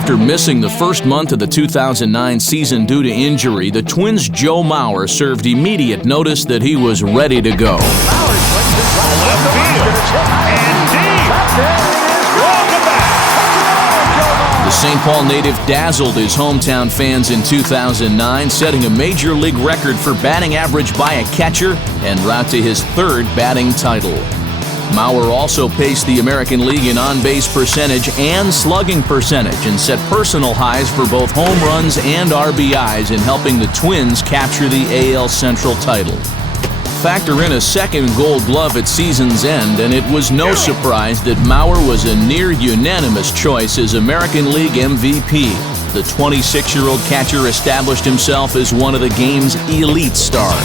After missing the first month of the 2009 season due to injury, the Twins' Joe Mauer served immediate notice that he was ready to go. Left field and deep. Welcome back. The St. Paul native dazzled his hometown fans in 2009, setting a major league record for batting average by a catcher en route to his third batting title. Mauer also paced the American League in on-base percentage and slugging percentage and set personal highs for both home runs and RBIs in helping the Twins capture the AL Central title. Factor in a second Gold Glove at season's end, and it was no surprise that Mauer was a near-unanimous choice as American League MVP. The 26-year-old catcher established himself as one of the game's elite stars.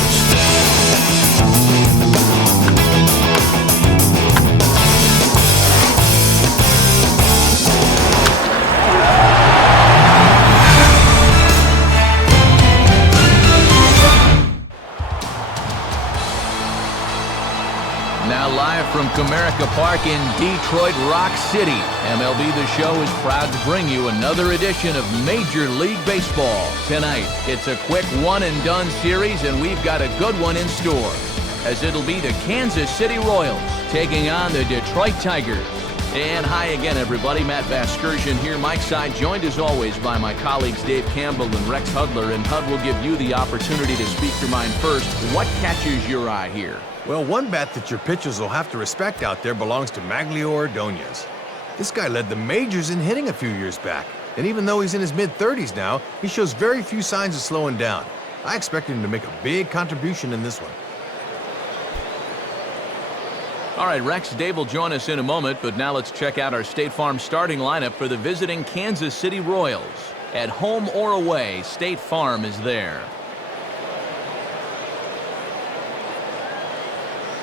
Now live from Comerica Park in Detroit Rock City, MLB The Show is proud to bring you another edition of Major League Baseball. Tonight, it's a quick one-and-done series, and we've got a good one in store, as it'll be the Kansas City Royals taking on the Detroit Tigers. And hi again, everybody. Matt Vasgersian here, Mike Side, joined as always by my colleagues Dave Campbell and Rex Hudler. And Hud will give you the opportunity to speak your mind first. What catches your eye here? Well, one bat that your pitchers will have to respect out there belongs to Maglio Ordonez. This guy led the majors in hitting a few years back. And even though he's in his mid-30s now, he shows very few signs of slowing down. I expect him to make a big contribution in this one. All right, Rex, Dave will join us in a moment, but now let's check out our State Farm starting lineup for the visiting Kansas City Royals. At home or away, State Farm is there.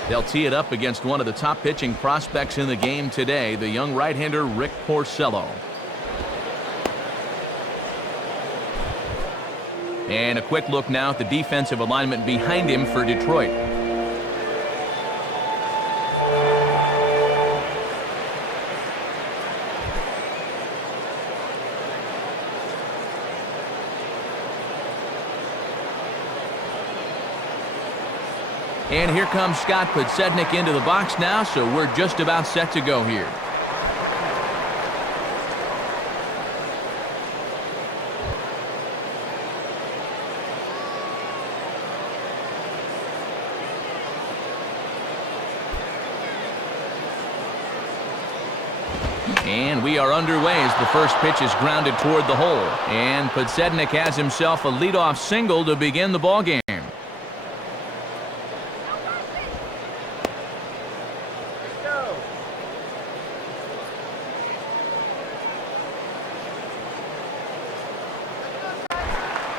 They'll tee it up against one of the top pitching prospects in the game today, the young right-hander Rick Porcello. And a quick look now at the defensive alignment behind him for Detroit. And here comes Scott Podsednik into the box now, so we're just about set to go here. And we are underway as the first pitch is grounded toward the hole. And Podsednik has himself a leadoff single to begin the ballgame.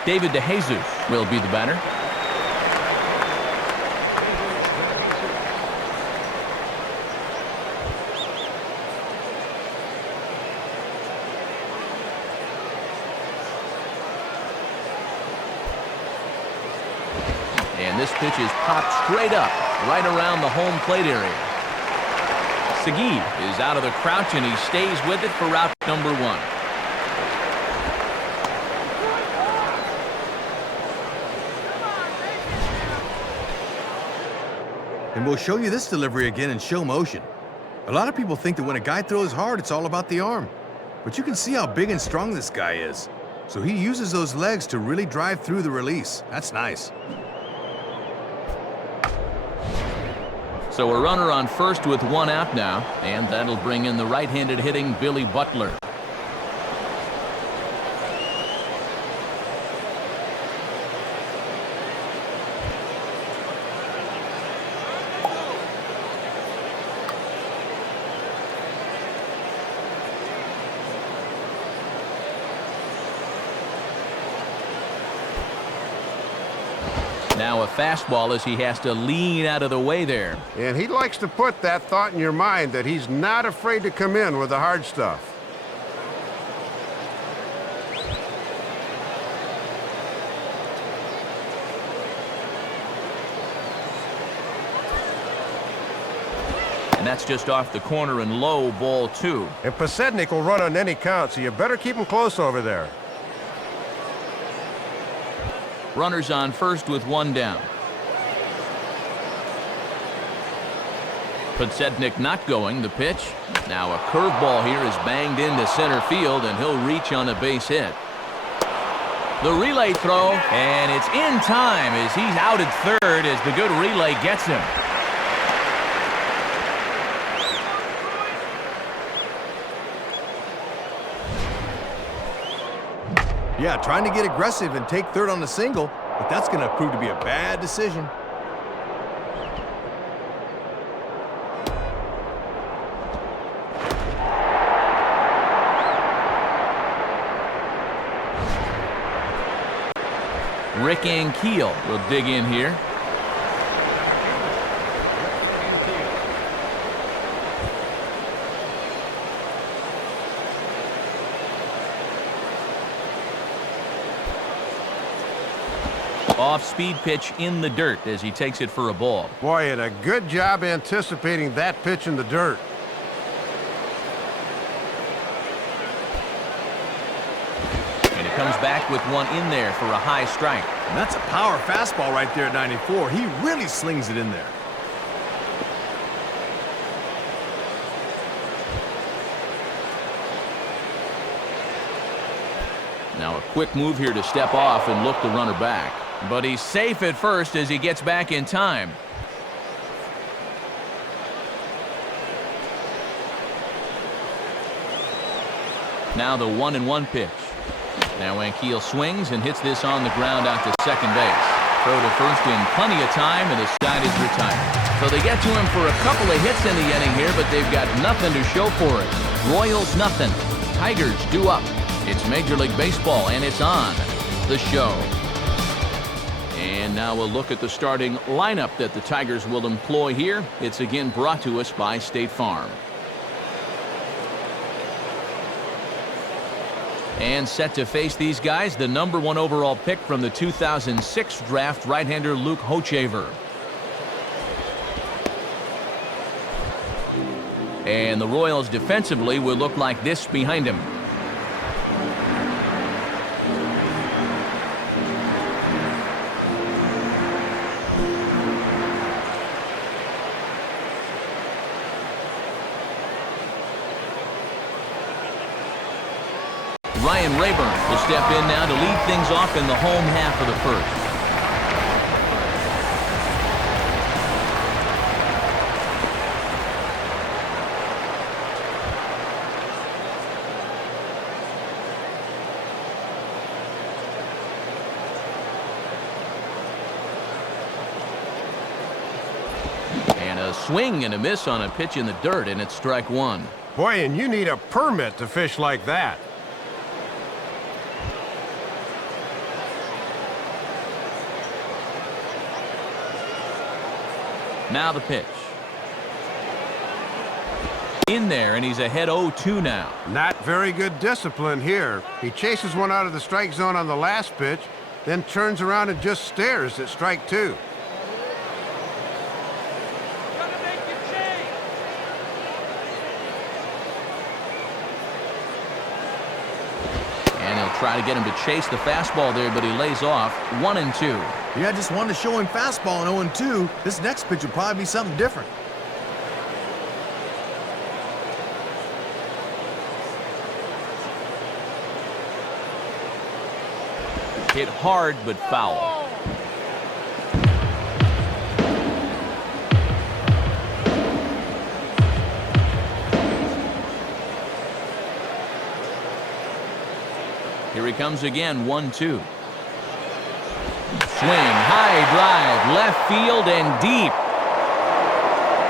David DeJesus will be the batter. And this pitch is popped straight up, right around the home plate area. Segui is out of the crouch, and he stays with it for route number one. And we'll show you this delivery again in show motion. A lot of people think that when a guy throws hard, it's all about the arm. But you can see how big and strong this guy is. So he uses those legs to really drive through the release. That's nice. So a runner on first with one out now, and that'll bring in the right-handed hitting Billy Butler. Now a fastball as he has to lean out of the way there. And he likes to put that thought in your mind that he's not afraid to come in with the hard stuff. And that's just off the corner and low, ball 2. And Posednik will run on any count, so you better keep him close over there. Runners on first with 1 down. Posednik not going. The pitch. Now a curveball here is banged into center field, and he'll reach on a base hit. The relay throw, and it's in time as he's out at third as the good relay gets him. Yeah, trying to get aggressive and take third on the single, but that's going to prove to be a bad decision. Rick Ankiel will dig in here. Off-speed pitch in the dirt as he takes it for a ball. Boy, and a good job anticipating that pitch in the dirt. And it comes back with one in there for a high strike. And that's a power fastball right there at 94. He really slings it in there. Now a quick move here to step off and look the runner back. But he's safe at first as he gets back in time. Now the 1-1 pitch. Now Ankiel swings and hits this on the ground out to second base. Throw to first in plenty of time, and the side is retired. So they get to him for a couple of hits in the inning here, but they've got nothing to show for it. Royals nothing. Tigers due up. It's Major League Baseball, and it's on the show. And now we'll look at the starting lineup that the Tigers will employ here. It's again brought to us by State Farm. And set to face these guys, the #1 overall pick from the 2006 draft, right-hander Luke Hochevar. And the Royals defensively will look like this behind him. Ryan Rayburn will step in now to lead things off in the home half of the first. And a swing and a miss on a pitch in the dirt, and it's strike 1. Boy, and you need a permit to fish like that. Now the pitch. In there, and he's ahead 0-2 now. Not very good discipline here. He chases one out of the strike zone on the last pitch, then turns around and just stares at strike 2. And he'll try to get him to chase the fastball there, but he lays off. 1-2. Yeah, just wanted to show him fastball in 0-2. This next pitch will probably be something different. Hit hard, but foul. Here he comes again, 1-2. Swing, high drive, left field and deep.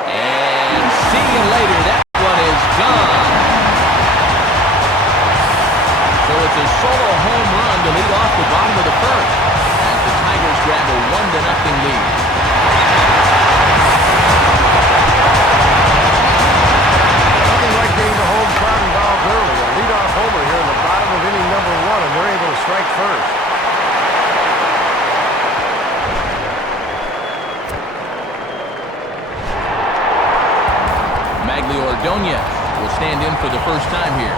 And see you later. That one is gone. So it's a solo home run to lead off the bottom of the first as the Tigers grab a 1-0 lead. Nothing like getting the home crowd involved early. A leadoff homer here in the bottom of inning #1, and they're able to strike first. in for the first time here.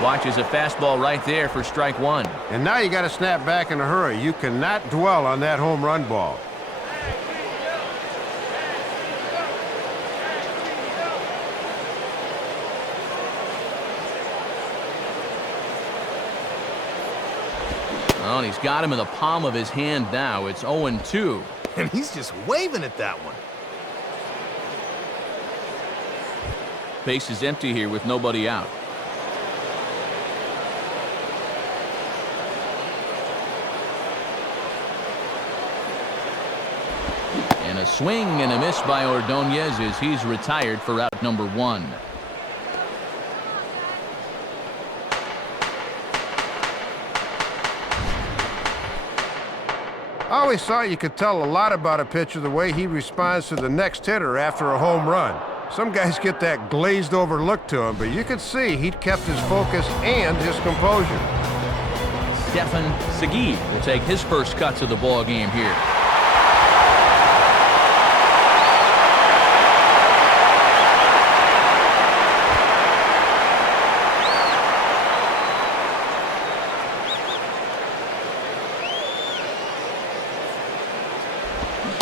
Watches a fastball right there for strike one. And now you got to snap back in a hurry. You cannot dwell on that home run ball. Oh, and he's got him in the palm of his hand now. It's 0-2. And he's just waving at that one. Base is empty here with nobody out. And a swing and a miss by Ordonez as he's retired for out number one. I always thought you could tell a lot about a pitcher the way he responds to the next hitter after a home run. Some guys get that glazed over look to him, but you could see he'd kept his focus and his composure. Stefan Segui will take his first cut to the ball game here.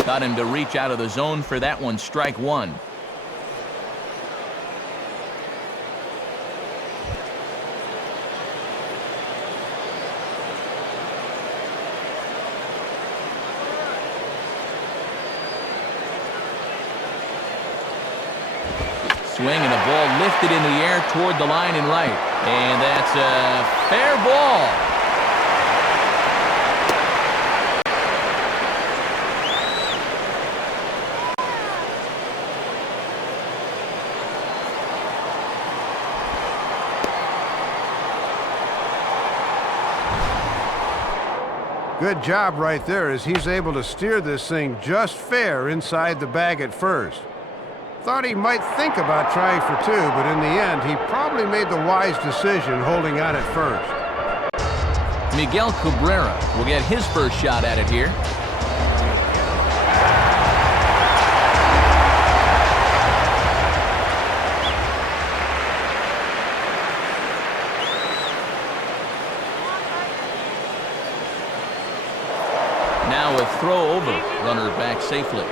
Got him to reach out of the zone for that one, strike one. Swing and a ball lifted in the air toward the line and right. And that's a fair ball. Good job right there as he's able to steer this thing just fair inside the bag at first. Thought he might think about trying for two, but in the end, he probably made the wise decision holding on at first. Miguel Cabrera will get his first shot at it here. Now a throw over, runner back safely.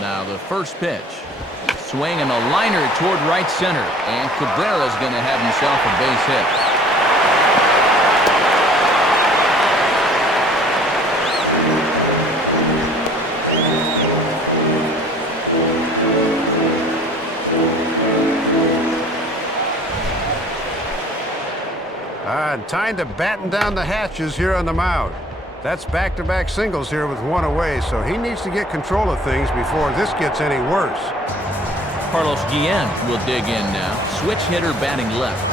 Now the first pitch. Swing and a liner toward right center. And Cabrera's going to have himself a base hit. And time to batten down the hatches here on the mound. That's back-to-back singles here with one away, so he needs to get control of things before this gets any worse. Carlos Guillen will dig in now. Switch hitter batting left.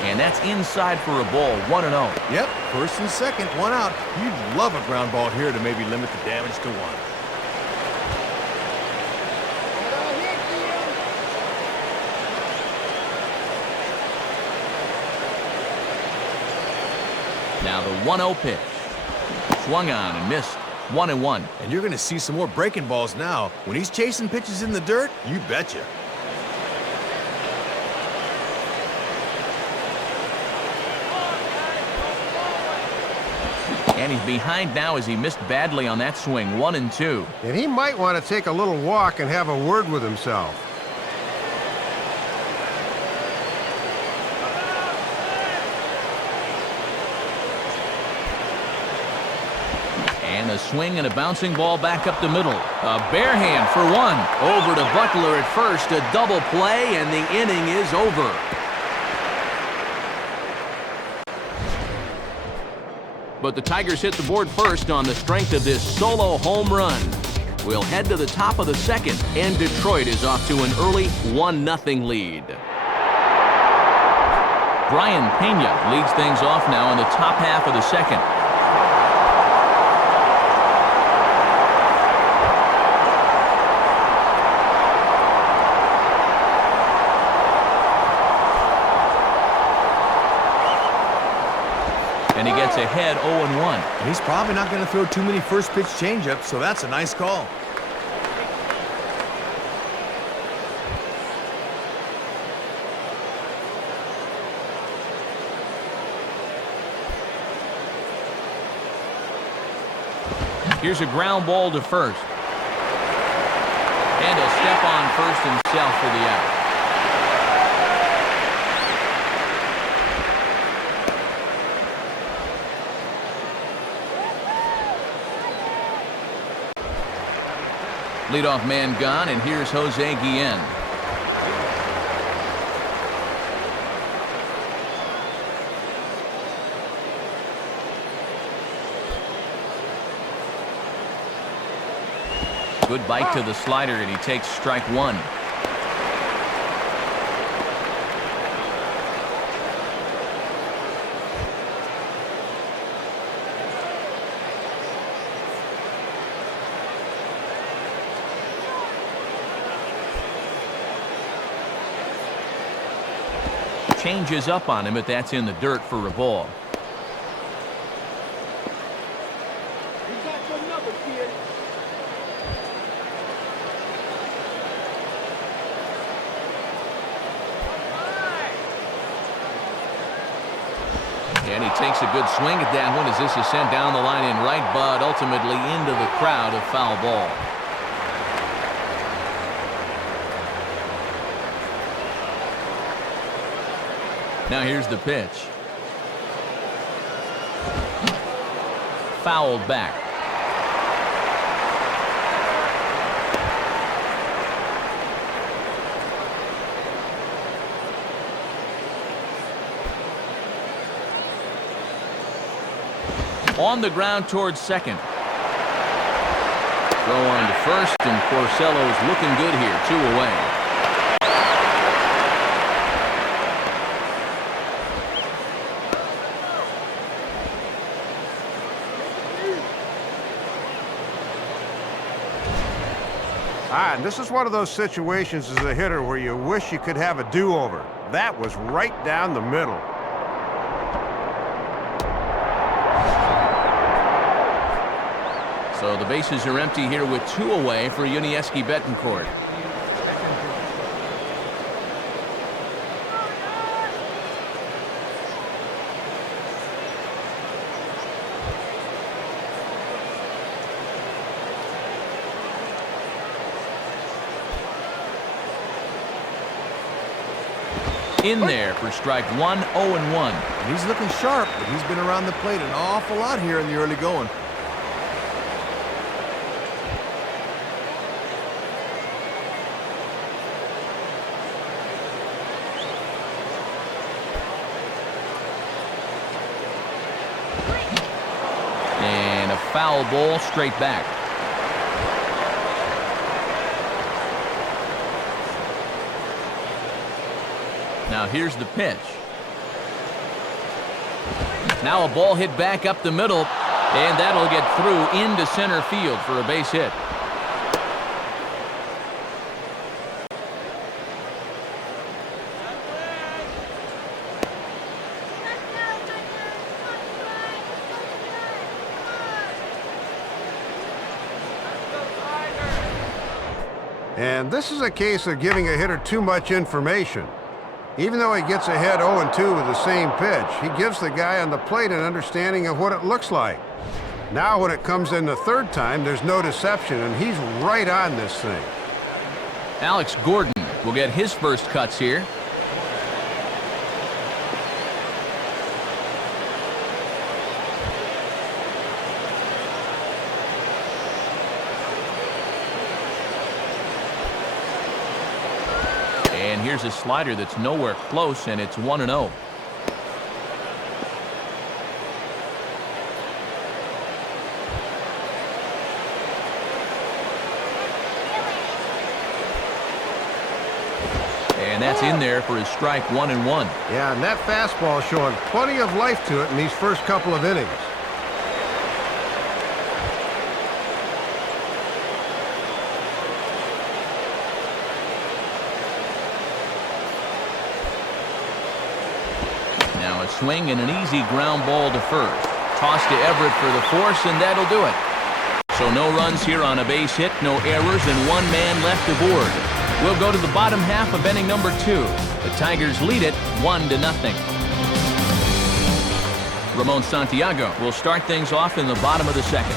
And that's inside for a ball, 1-0. Yep, first and second, one out. You'd love a ground ball here to maybe limit the damage to one. Now the 1-0 pitch. Swung on and missed. 1-1. And you're going to see some more breaking balls now. When he's chasing pitches in the dirt, you betcha. And he's behind now as he missed badly on that swing. 1-2. And he might want to take a little walk and have a word with himself. And a swing and a bouncing ball back up the middle. A bare hand for one. Over to Butler at first. A double play, and the inning is over. But the Tigers hit the board first on the strength of this solo home run. We'll head to the top of the second, and Detroit is off to an early 1-0 lead. Brian Pena leads things off now in the top half of the second. And he gets ahead 0-1. He's probably not going to throw too many first pitch changeups, so that's a nice call. Here's a ground ball to first. And a step on first himself for the out. Leadoff man gone, and here's Jose Guillen. Good bite to the slider, and he takes strike one. Changes up on him, but that's in the dirt for a ball. And he takes a good swing at that one as this is sent down the line in right, but ultimately into the crowd, a foul ball. Now here's the pitch. Fouled back. On the ground towards second. Throw on to first, and Porcello's looking good here, 2 away. And this is one of those situations as a hitter where you wish you could have a do-over. That was right down the middle. So the bases are empty here with 2 away for Yuniesky Betancourt. In there for strike one, 0-1. He's looking sharp, but he's been around the plate an awful lot here in the early going. And a foul ball straight back. Now here's the pitch. Now a ball hit back up the middle, and that'll get through into center field for a base hit. And this is a case of giving a hitter too much information. Even though he gets ahead 0-2 with the same pitch, he gives the guy on the plate an understanding of what it looks like. Now when it comes in the third time, there's no deception, and he's right on this thing. Alex Gordon will get his first cuts here. And here's a slider that's nowhere close, and it's 1-0. And that's in there for his strike 1-1. Yeah, and that fastball showing plenty of life to it in these first couple of innings. Now a swing and an easy ground ball to first. Toss to Everett for the force, and that'll do it. So no runs here on a base hit, no errors, and one man left aboard. We'll go to the bottom half of inning number 2. The Tigers lead it 1-0. Ramon Santiago will start things off in the bottom of the second.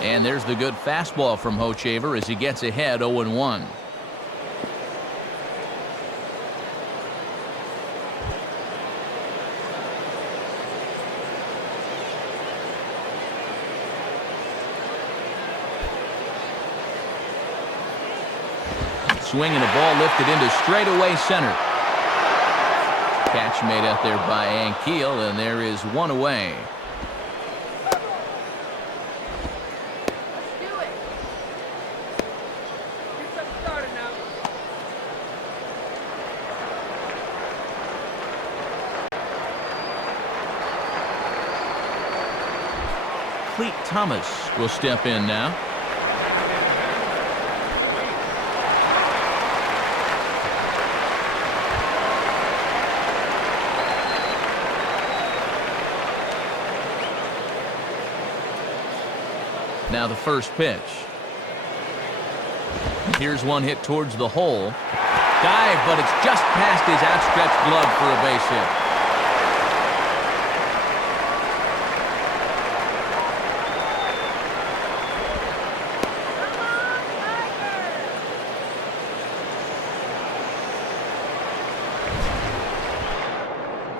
And there's the good fastball from Hochevar as he gets ahead 0-1. Swing and a ball lifted into straightaway center. Catch made out there by Ankiel, and there is one away. Thomas will step in now. Now the first pitch. Here's one hit towards the hole. Dive, but it's just past his outstretched glove for a base hit.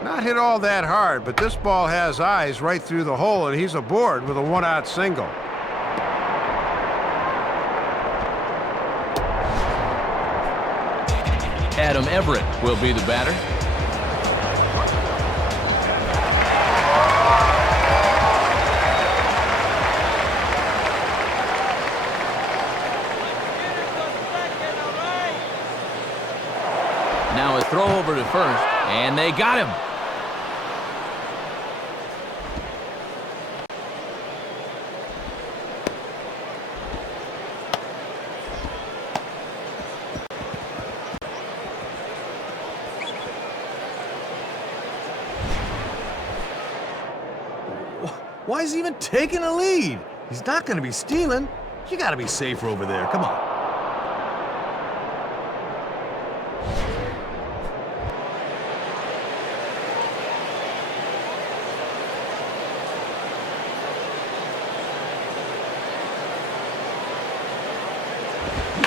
Not hit all that hard, but this ball has eyes right through the hole, and he's aboard with a one-out single. Adam Everett will be the batter. Now a throw over to first, and they got him. Why is he even taking a lead? He's not going to be stealing. You got to be safer over there. Come on.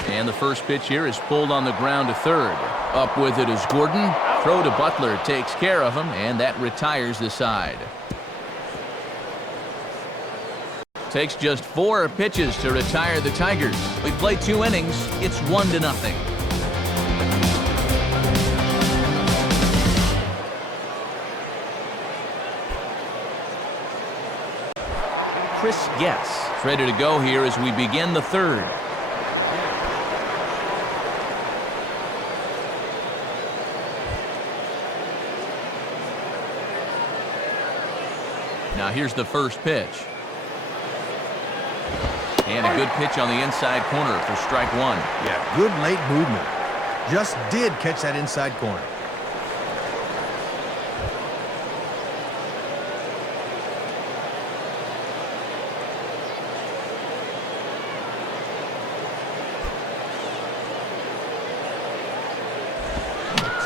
And the first pitch here is pulled on the ground to third. Up with it is Gordon. Throw to Butler takes care of him, and that retires the side. Takes just 4 pitches to retire the Tigers. We played 2 innings. It's 1-0. Chris Getz is ready to go here as we begin the third. Now here's the first pitch. And a good pitch on the inside corner for strike 1. Yeah, good late movement. Just did catch that inside corner.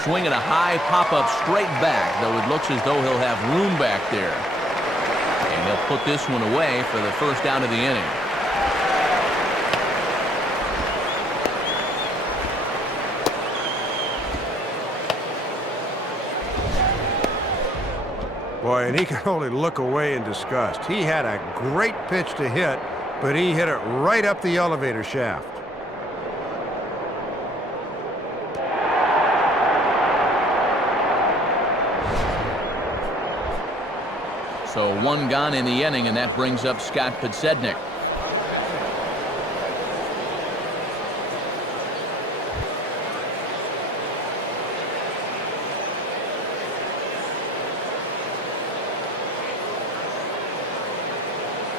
Swinging a high pop-up straight back, though it looks as though he'll have room back there. And he'll put this one away for the first out of the inning. Boy, and he could only look away in disgust. He had a great pitch to hit, but he hit it right up the elevator shaft. So one gone in the inning, and that brings up Scott Podsednik.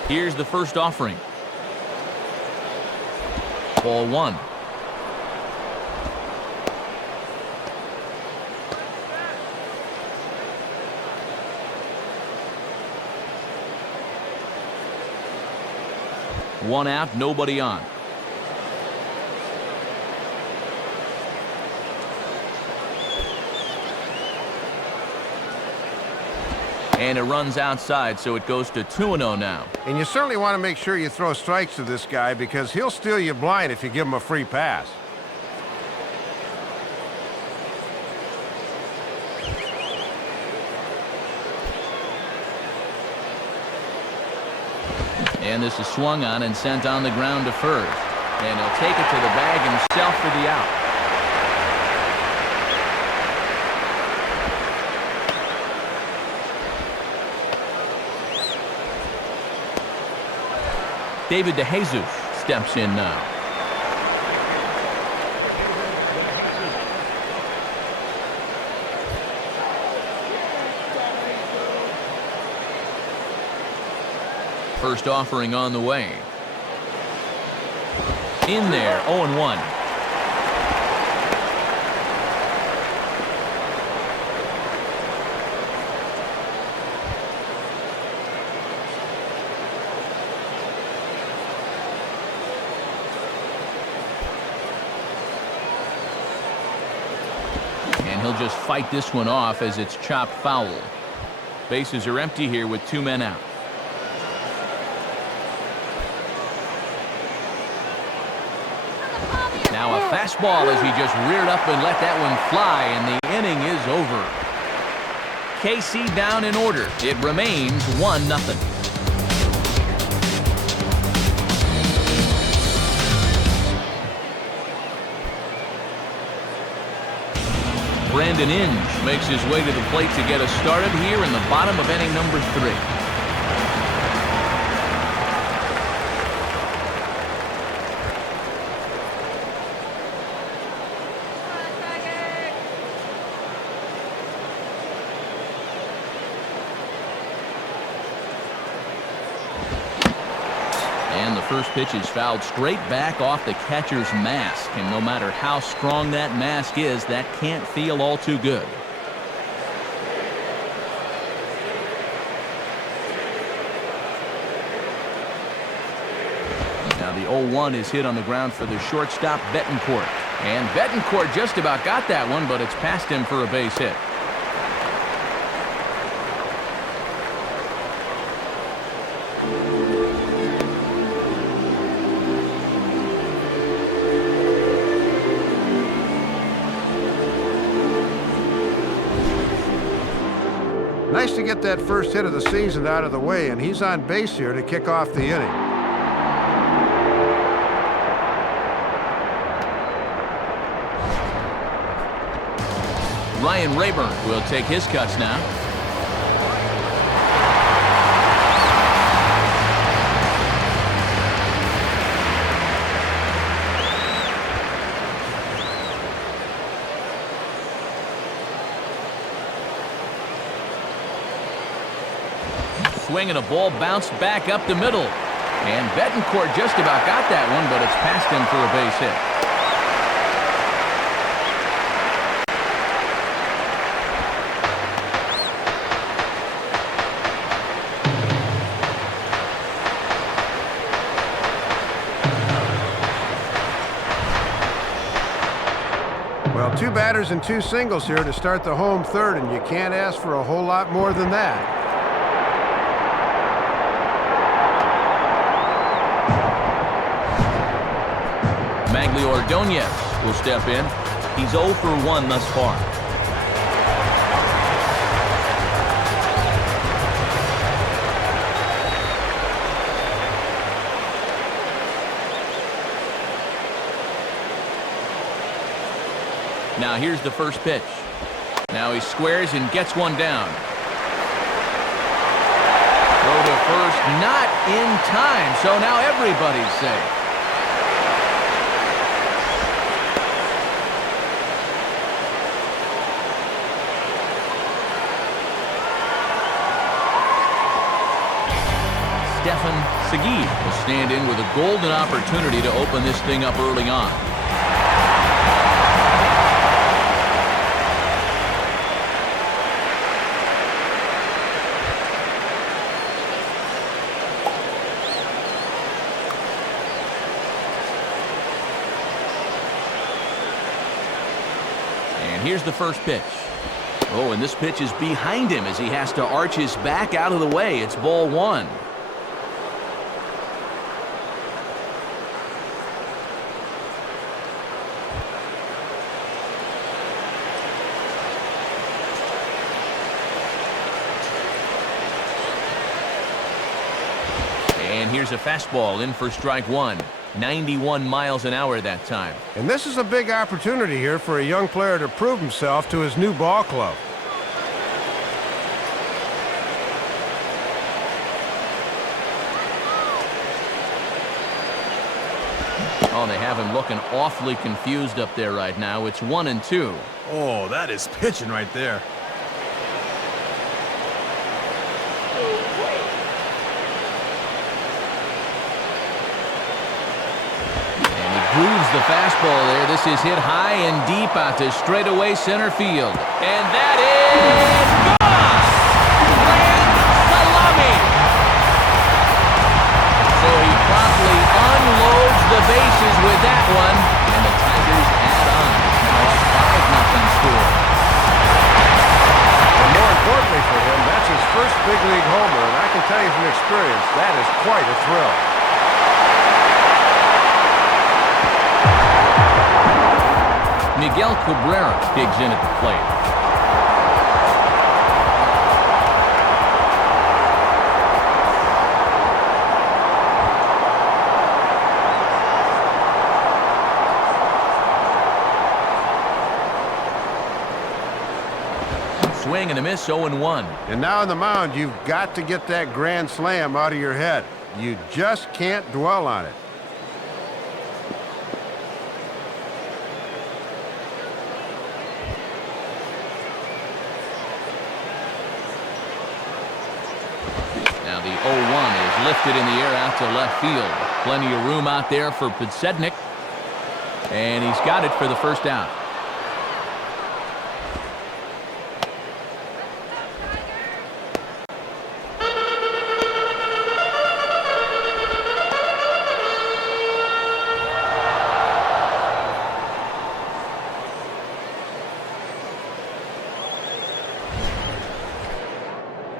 Here's the first offering. Ball one. One out, nobody on. And it runs outside, so it goes to 2-0 now. And you certainly want to make sure you throw strikes to this guy because he'll steal you blind if you give him a free pass. And this is swung on and sent on the ground to first. And he'll take it to the bag himself for the out. David DeJesus steps in now. First offering on the way. In there, 0-1. And he'll just fight this one off as it's chopped foul. Bases are empty here with 2 men out. Now a fastball as he just reared up and let that one fly, and the inning is over. KC down in order. It remains 1-0. Brandon Inge makes his way to the plate to get us started here in the bottom of inning number 3. And the first pitch is fouled straight back off the catcher's mask. And no matter how strong that mask is, that can't feel all too good. Now the 0-1 is hit on the ground for the shortstop, Betancourt. And Betancourt just about got that one, but it's past him for a base hit. Nice to get that first hit of the season out of the way, and he's on base here to kick off the inning. Ryan Rayburn will take his cuts now. Swing and a ball bounced back up the middle. And Betancourt just about got that one, but it's past him for a base hit. Well, 2 batters and 2 singles here to start the home third, and you can't ask for a whole lot more than that. Ordonez will step in. He's 0 for 1 thus far. Now here's the first pitch. Now he squares and gets one down. first, not in time, so now everybody's safe. Segui will stand in with a golden opportunity to open this thing up early on. And here's the first pitch. Oh, and this pitch is behind him as he has to arch his back out of the way. It's ball one. And here's a fastball in for strike one. 91 miles an hour that time. And this is a big opportunity here for a young player to prove himself to his new ball club. Oh, they have him looking awfully confused up there right now. It's 1-2. Oh, that is pitching right there. Grooves the fastball there. This is hit high and deep out to straightaway center field. And that is gone! Grand salami! So he promptly unloads the bases with that one. And the Tigers add on. Now a 5-0 score. And more importantly for him, that's his first big league homer. And I can tell you from experience, that is quite a thrill. Miguel Cabrera digs in at the plate. Swing and a miss, 0-1. And now on the mound, you've got to get that grand slam out of your head. You just can't dwell on it. Now the 0-1 is lifted in the air out to left field. Plenty of room out there for Podsednik. And he's got it for the first out.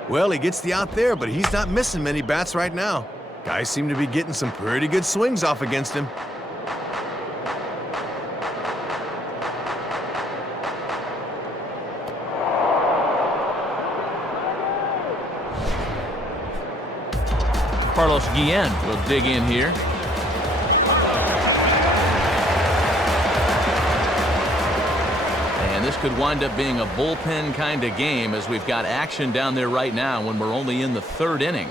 Well, he gets the out there, but he's not missing many bats right now. Guys seem to be getting some pretty good swings off against him. Carlos Guillen will dig in here. And this could wind up being a bullpen kind of game as we've got action down there right now when we're only in the third inning.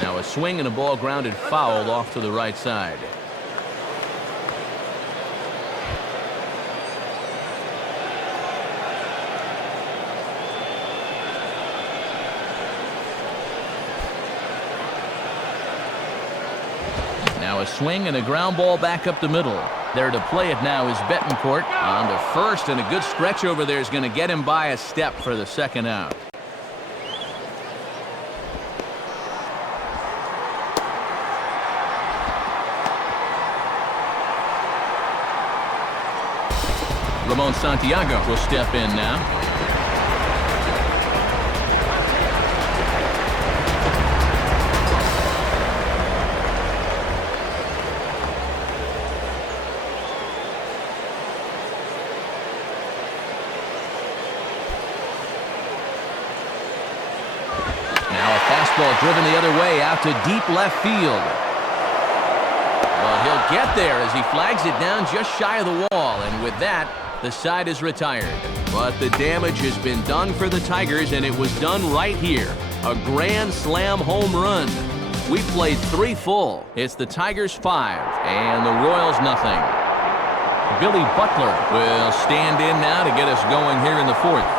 Now a swing and a ball grounded foul off to the right side. Now a swing and a ground ball back up the middle. There to play it now is Betancourt on to first, and a good stretch over there is going to get him by a step for the second out. Ramon Santiago will step in now. Driven the other way out to deep left field. Well, he'll get there as he flags it down just shy of the wall, and with that, the side is retired. But the damage has been done for the Tigers, and it was done right here. A grand slam home run. We played 3 full. It's the Tigers 5 and the Royals nothing. Billy Butler will stand in now to get us going here in the 4th.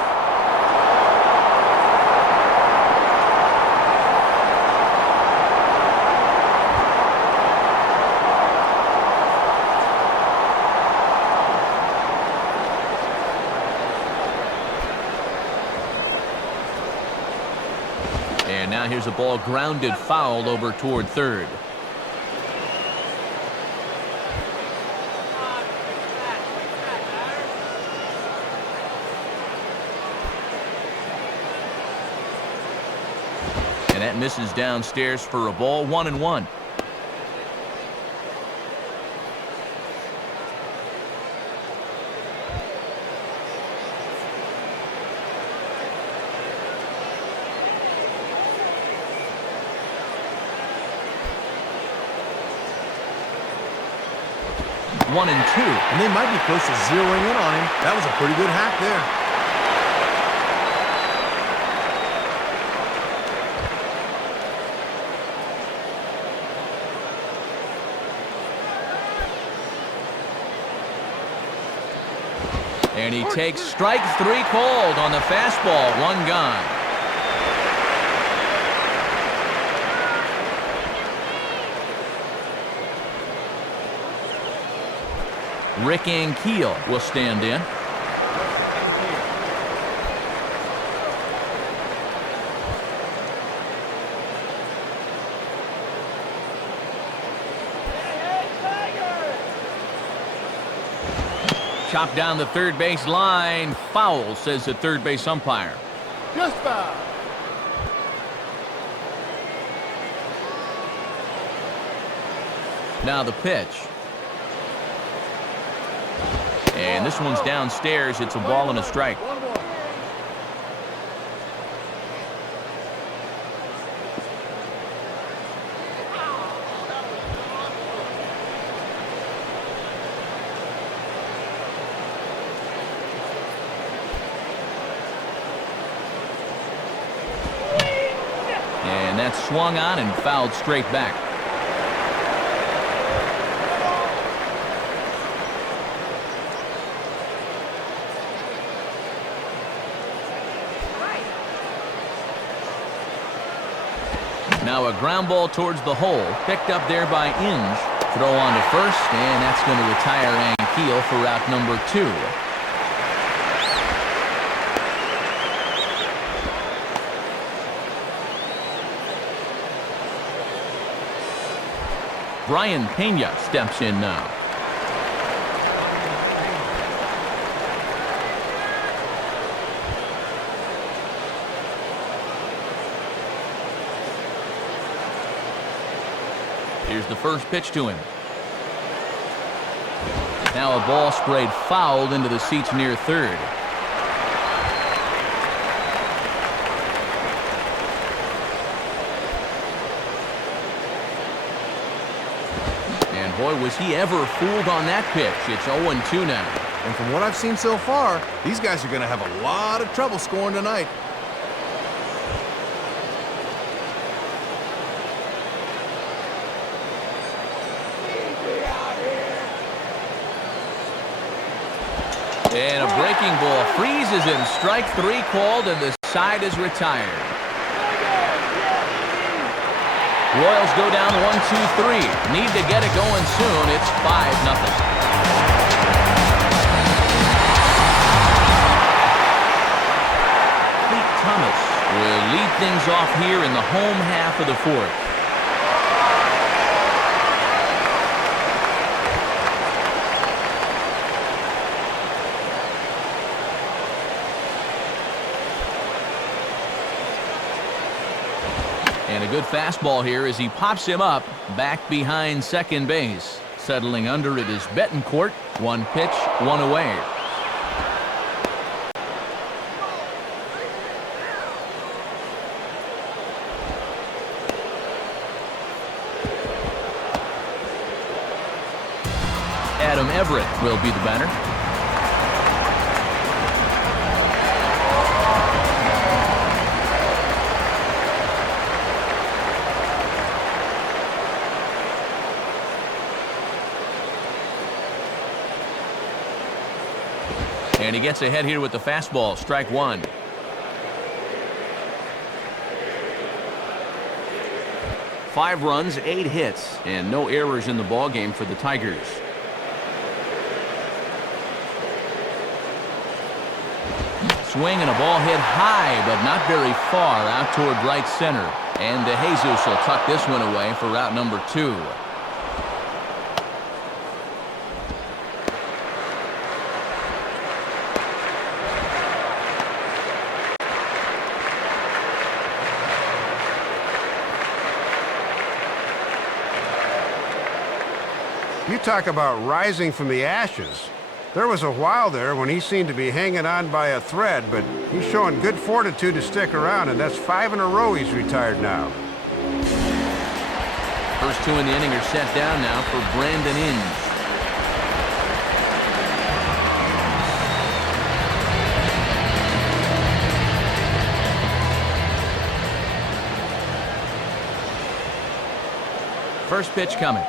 And now here's a ball grounded foul over toward third. And that misses downstairs for a ball, 1-1. One and two. And they might be close to zeroing in on him. That was a pretty good hack there. And he takes strike 3 called on the fastball. 1 gone. Rick Ankiel will stand in. Chopped down the third base line. Foul, says the third base umpire. Just foul. Now the pitch. And this one's downstairs. It's a ball and a strike. And that's swung on and fouled straight back. Now a ground ball towards the hole, picked up there by Inge. Throw on to first, and that's going to retire Ankiel for out number 2. Brian Pena steps in now. Here's the first pitch to him. Now a ball sprayed fouled into the seats near third. And boy, was he ever fooled on that pitch. It's 0-2 now. And from what I've seen so far, these guys are going to have a lot of trouble scoring tonight. And a breaking ball freezes him. Strike 3 called, and the side is retired. Royals go down 1-2-3. Need to get it going soon. It's 5-0. Pete Thomas will lead things off here in the home half of the 4th. And a good fastball here as he pops him up back behind second base. Settling under it is Betancourt. 1 pitch, 1 away. Adam Everett will be the batter. And he gets ahead here with the fastball, strike one. Five runs, 8 hits, and no errors in the ballgame for the Tigers. Swing and a ball hit high, but not very far out toward right center. And DeJesus will tuck this one away for route number 2. You talk about rising from the ashes. There was a while there when he seemed to be hanging on by a thread, but he's showing good fortitude to stick around, and that's 5 in a row he's retired now. First 2 in the inning are set down now for Brandon Inge. First pitch coming.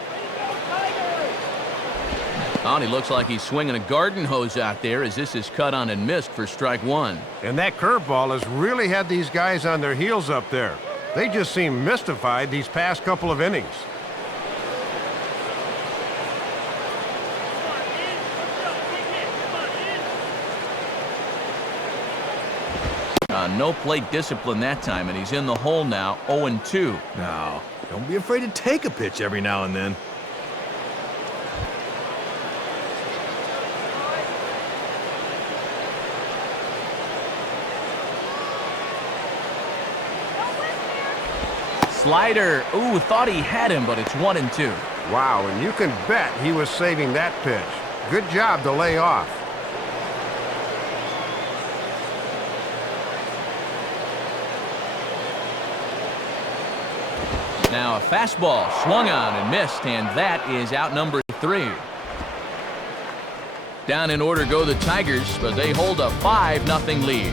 Oh, and he looks like he's swinging a garden hose out there as this is cut on and missed for strike one. And that curveball has really had these guys on their heels up there. They just seem mystified these past couple of innings. No plate discipline that time, and he's in the hole now, 0-2. Now, don't be afraid to take a pitch every now and then. Slider. Ooh, thought he had him, but it's 1-2. Wow, and you can bet he was saving that pitch. Good job to lay off. Now a fastball swung on and missed, and that is out number 3. Down in order go the Tigers, but they hold a 5-0 lead.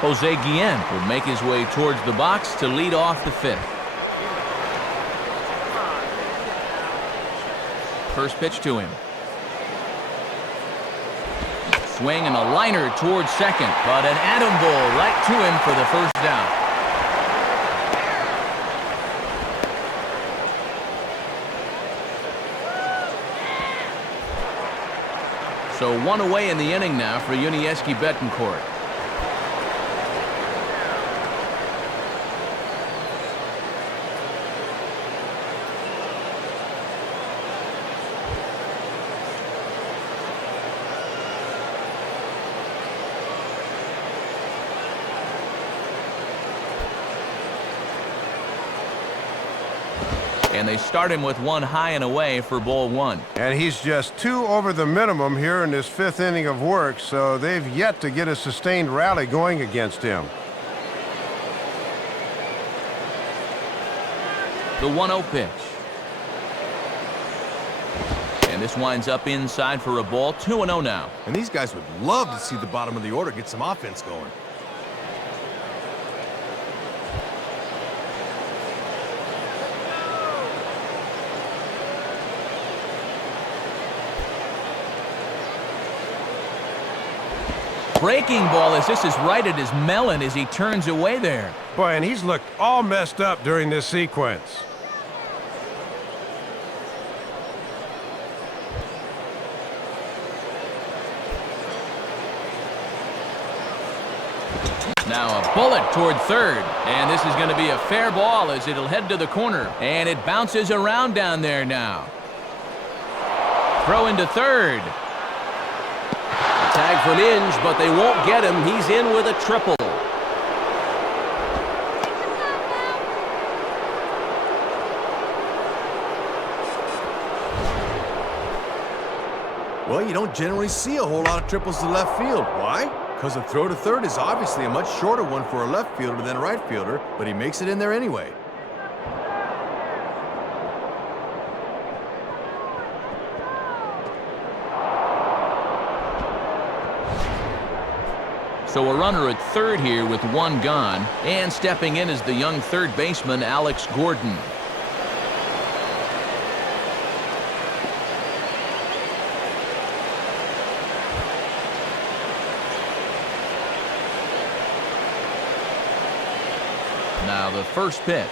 Jose Guillen will make his way towards the box to lead off the 5th. First pitch to him. Swing and a liner towards second, but an atom ball right to him for the first down. So 1 away in the inning now for Yuniesky Betancourt. And they start him with 1 high and away for ball 1. And he's just 2 over the minimum here in this 5th inning of work, so they've yet to get a sustained rally going against him. The 1-0 pitch. And this winds up inside for a ball, 2-0 now. And these guys would love to see the bottom of the order get some offense going. Breaking ball as this is right at his melon as he turns away there. Boy, and he's looked all messed up during this sequence. Now a bullet toward third, and this is going to be a fair ball as it'll head to the corner, and it bounces around down there now. Throw into third. Tag from Inge, but they won't get him. He's in with a triple. Well, you don't generally see a whole lot of triples to left field. Why? Because the throw to third is obviously a much shorter one for a left fielder than a right fielder, but he makes it in there anyway. So a runner at third here with 1 gone, and stepping in is the young third baseman, Alex Gordon. Now the first pitch.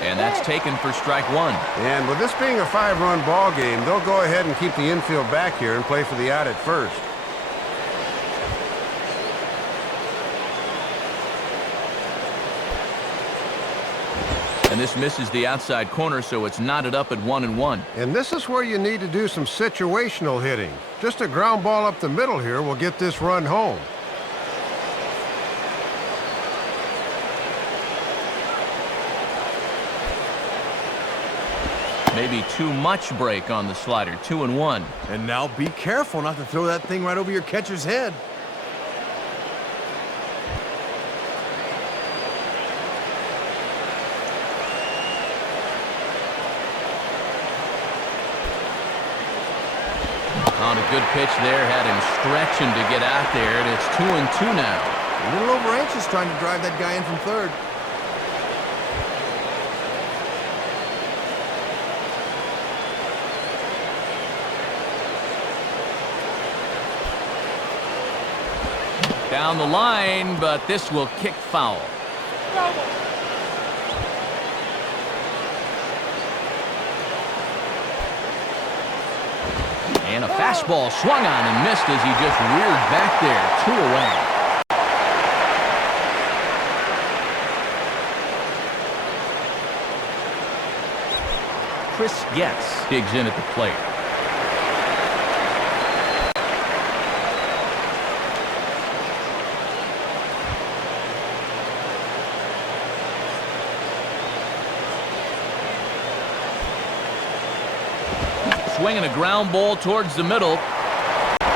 And that's taken for strike one. And with this being a 5-run ball game, they'll go ahead and keep the infield back here and play for the out at first. And this misses the outside corner, so it's knotted up at 1-1. And this is where you need to do some situational hitting. Just a ground ball up the middle here will get this run home. Maybe too much break on the slider, 2-1. And now be careful not to throw that thing right over your catcher's head. On a good pitch there, had him stretching to get out there, and it's 2-2 now. A little over anxious trying to drive that guy in from third. Down the line, but this will kick foul. And a fastball swung on and missed as he just reared back there, 2 away. Chris Getz digs in at the plate. Swinging a ground ball towards the middle. Throw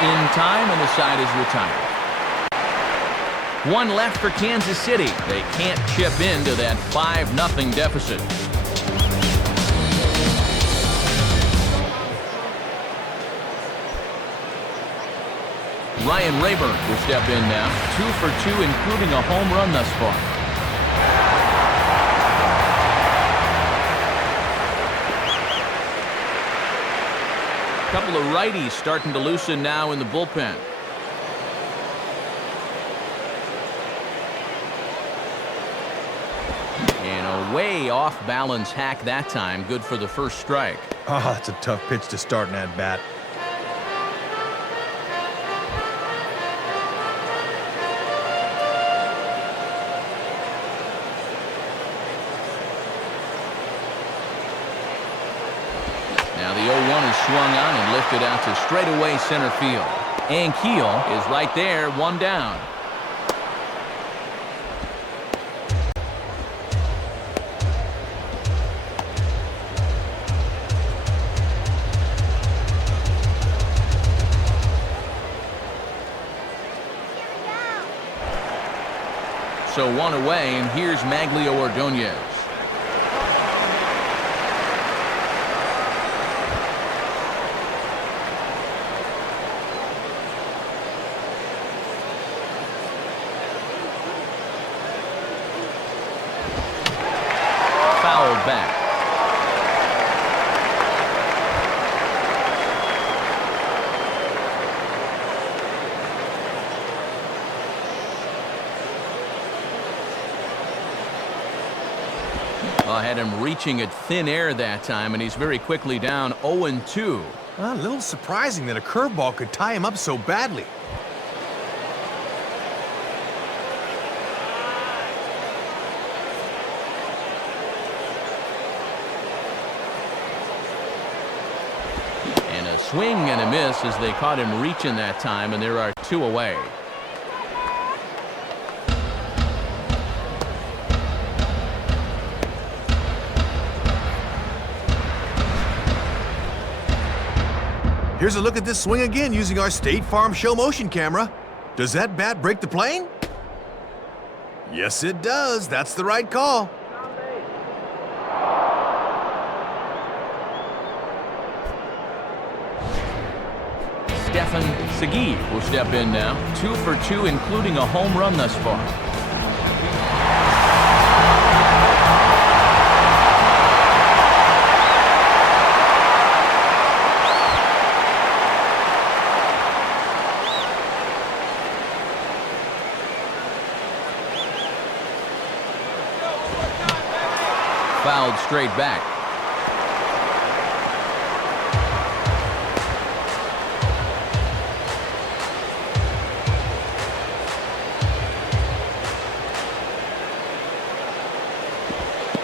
in time, and the side is retired. 1 left for Kansas City. They can't chip into that 5-0 deficit. Ryan Rayburn will step in now. 2 for 2, including a home run thus far. Couple of righties starting to loosen now in the bullpen. And a way off balance hack that time. Good for the first strike. Oh, that's a tough pitch to start in that bat. Now the 0-1 is swung on and lifted out to straightaway center field. And Keel is right there, 1 down. So 1 away, and here's Maglio Ordonez. Back. I had him reaching at thin air that time, and he's very quickly down 0-2. Well, a little surprising that a curveball could tie him up so badly. Swing and a miss as they caught him reaching that time, and there are 2 away. Here's a look at this swing again using our State Farm Show motion camera. Does that bat break the plane? Yes, it does. That's the right call. Stefan Segui will step in now. 2 for 2, including a home run thus far. fouled straight back.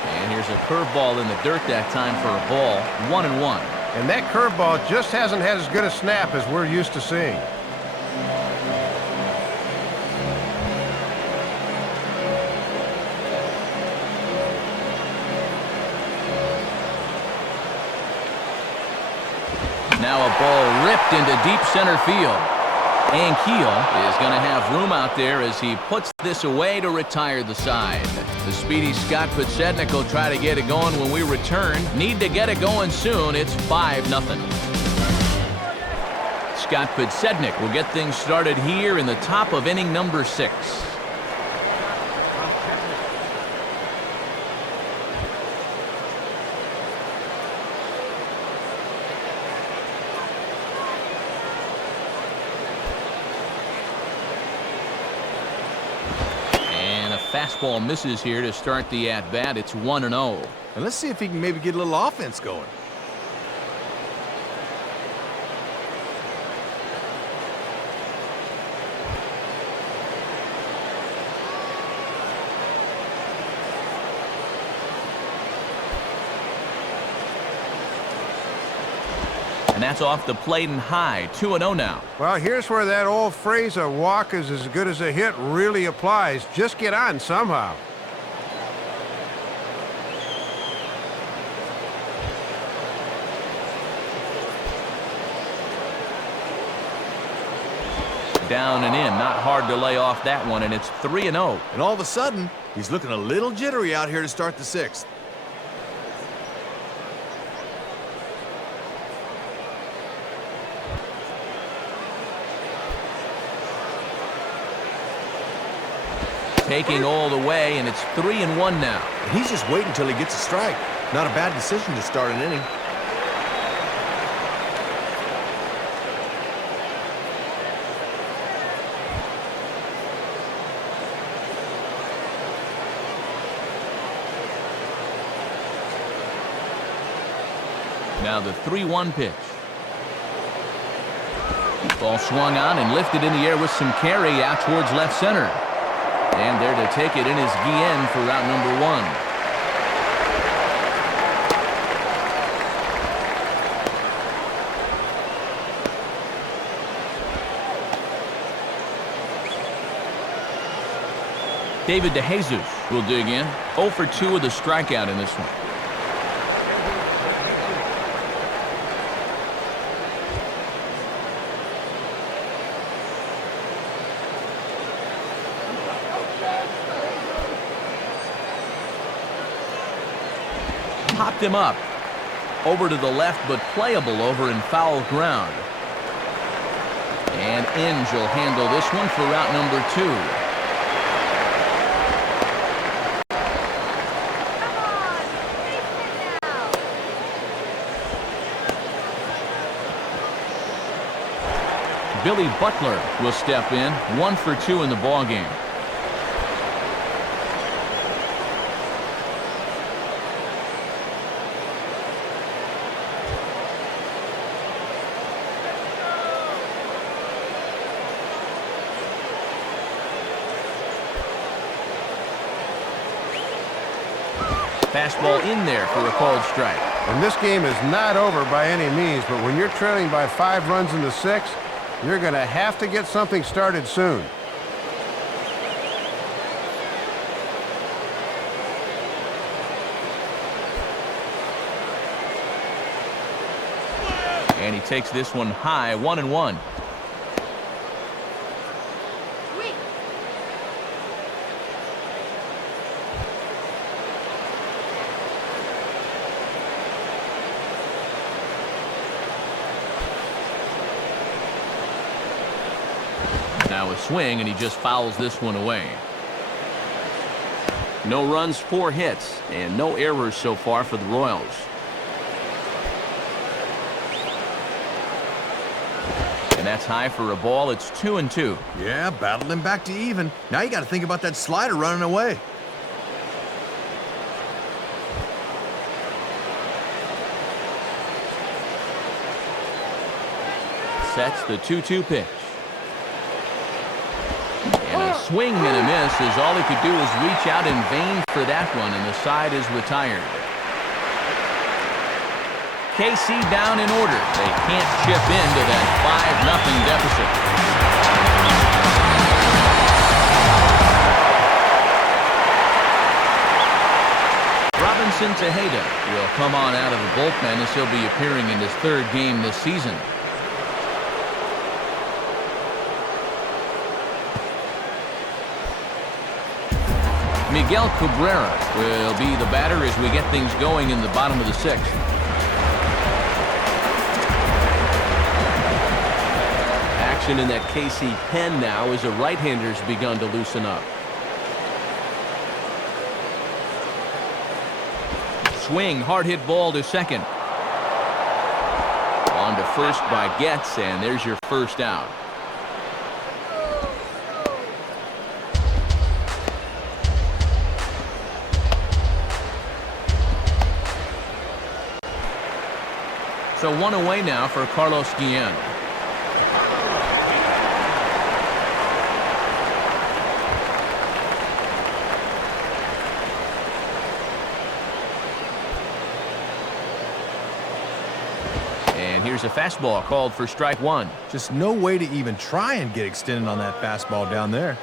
And here's a curveball in the dirt that time for a ball. 1-1. And that curveball just hasn't had as good a snap as we're used to seeing. Now a ball ripped into deep center field. Ankiel is going to have room out there as he puts this away to retire the side. The speedy Scott Podsednik will try to get it going when we return. Need to get it going soon. It's 5-0. Scott Podsednik will get things started here in the top of inning number 6. Fastball misses here to start the at-bat. It's 1-0. And let's see if he can maybe get a little offense going. And that's off the plate and high. 2-0 now. Well, here's where that old phrase, a walk is as good as a hit, really applies. Just get on somehow. Down and in. Not hard to lay off that one, and it's 3-0. And all of a sudden, he's looking a little jittery out here to start the 6th. Taking all the way, and it's 3-1 now. And he's just waiting until he gets a strike. Not a bad decision to start an inning. Now the 3-1 pitch. Ball swung on and lifted in the air with some carry out towards left center. And there to take it in is Guillen for route number 1. David DeJesus will dig in. 0 for 2 with a strikeout in this one. Popped him up. Over to the left, but playable over in foul ground. And Inge will handle this one for route number 2. Billy Butler will step in. 1 for 2 in the ballgame. Fastball in there for a called strike. And this game is not over by any means, but when you're trailing by 5 runs in the 6th, you're going to have to get something started soon. And he takes this one high. 1-1. Now a swing, and he just fouls this one away. No runs, 4 hits, and no errors so far for the Royals. And that's high for a ball. It's 2-2. Yeah, battled him back to even. Now you got to think about that slider running away. Sets the 2-2 pitch. And a swing and a miss as all he could do is reach out in vain for that one, and the side is retired. KC down in order. They can't chip into that 5-0 deficit. Robinson Tejeda will come on out of the bullpen as he'll be appearing in his 3rd game this season. Miguel Cabrera will be the batter as we get things going in the bottom of the 6th. Action in that KC pen now as a right-hander's begun to loosen up. Swing, hard hit ball to second. On to first by Getz, and there's your first out. So 1 away now for Carlos Guillen. And here's a fastball called for strike 1. Just no way to even try and get extended on that fastball down there.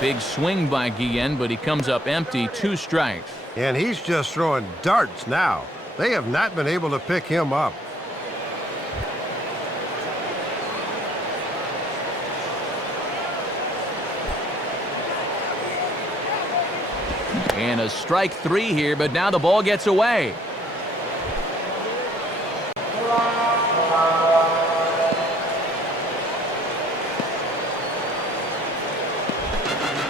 Big swing by Guillen, but he comes up empty, 2 strikes. And he's just throwing darts now. They have not been able to pick him up. And a strike 3 here, but now the ball gets away.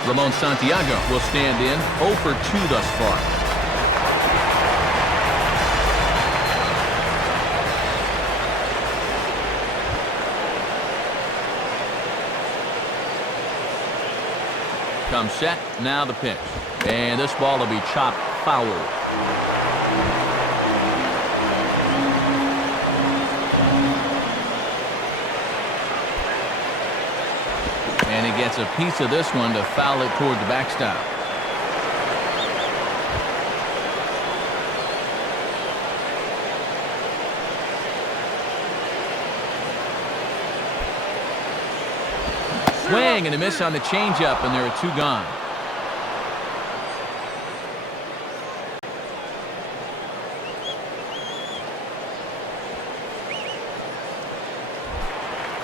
Ramon Santiago will stand in, 0 for 2 thus far. Comes set, now the pitch. And this ball will be chopped foul. And he gets a piece of this one to foul it toward the backstop. Swing and a miss on the changeup, and there are 2 gone.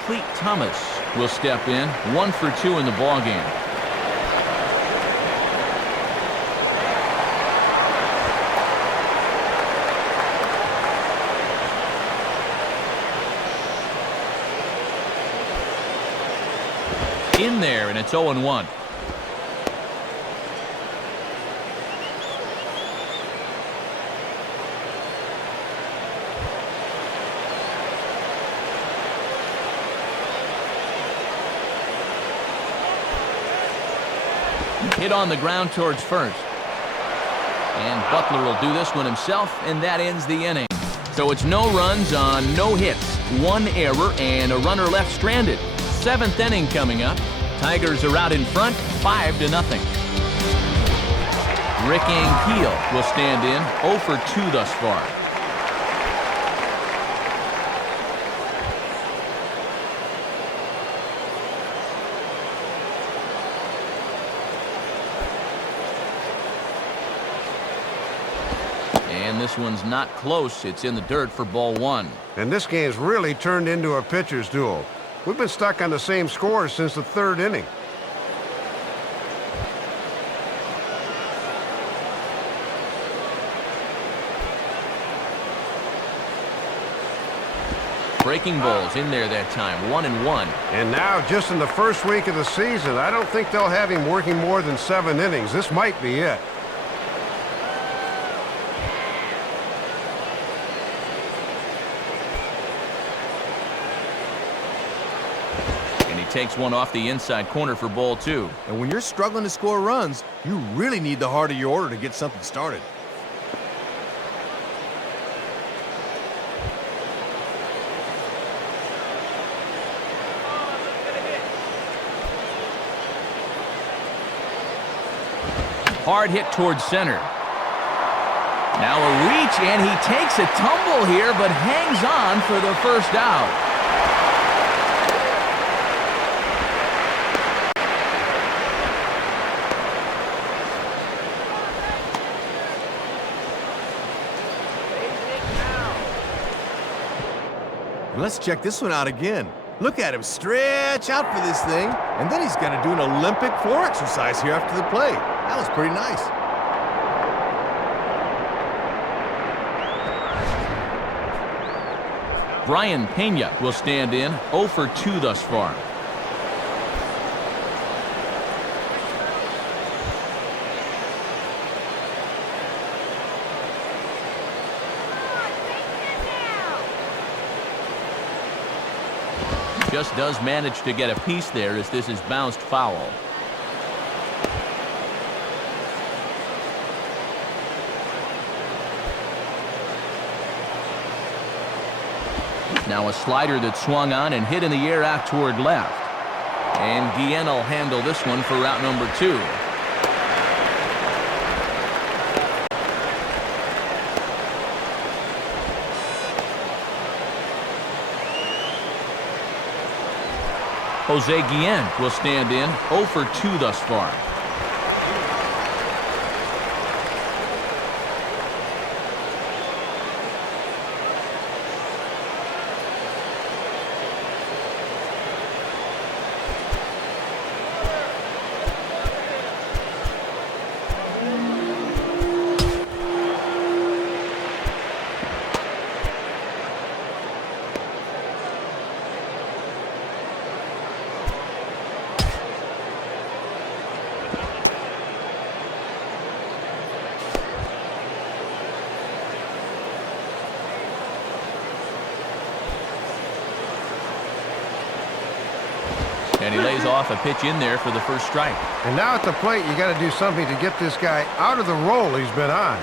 Cleet Thomas will step in, 1 for 2 in the ballgame. In there, and it's 0-1. Hit on the ground towards first. And Butler will do this one himself, and that ends the inning. So it's no runs on no hits, 1 error, and a runner left stranded. 7th inning coming up. Tigers are out in front, 5-0. Rick Ankiel will stand in, 0 for 2 thus far. And this one's not close. It's in the dirt for ball 1. And this game's really turned into a pitcher's duel. We've been stuck on the same score since the 3rd inning. Breaking balls in there that time, 1-1. And now, just in the first week of the season, I don't think they'll have him working more than 7 innings. This might be it. takes one off the inside corner for ball 2. And when you're struggling to score runs, you really need the heart of your order to get something started. Hard hit towards center. Now a reach, and he takes a tumble here, but hangs on for the first out. Let's check this one out again. Look at him stretch out for this thing, and then he's going to do an Olympic floor exercise here after the play. That was pretty nice. Brian Pena will stand in, 0 for 2 thus far. Just does manage to get a piece there as this is bounced foul. Now a slider that swung on and hit in the air out toward left. And Guillen will handle this one for route number 2. Jose Guillen will stand in, 0 for 2 thus far. And he lays off a pitch in there for the first strike. And now at the plate, you got to do something to get this guy out of the role he's been on.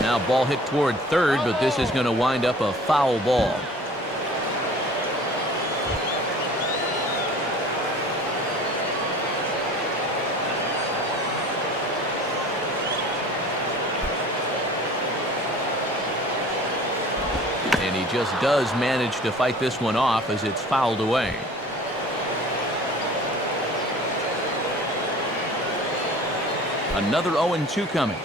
Now ball hit toward third, but this is going to wind up a foul ball. And he just does manage to fight this one off as it's fouled away. Another 0-2 coming.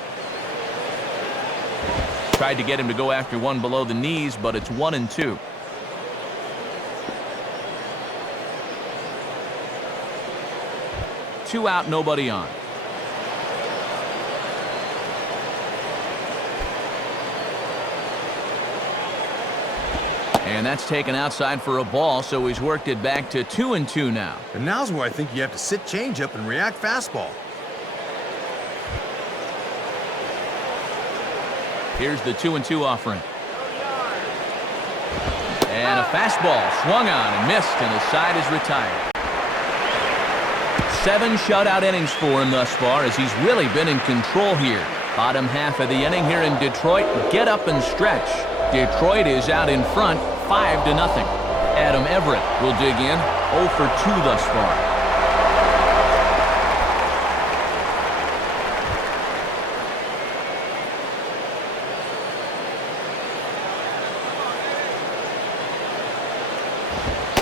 Tried to get him to go after one below the knees, but it's 1-2. Two out, nobody on. And that's taken outside for a ball, so he's worked it back to 2-2 now. And now's where I think you have to sit changeup and react fastball. Here's the 2-2 offering. And a fastball swung on and missed, and the side is retired. 7 shutout innings for him thus far as he's really been in control here. Bottom half of the inning here in Detroit. Get up and stretch. Detroit is out in front, 5-0. Adam Everett will dig in, 0 for 2 thus far.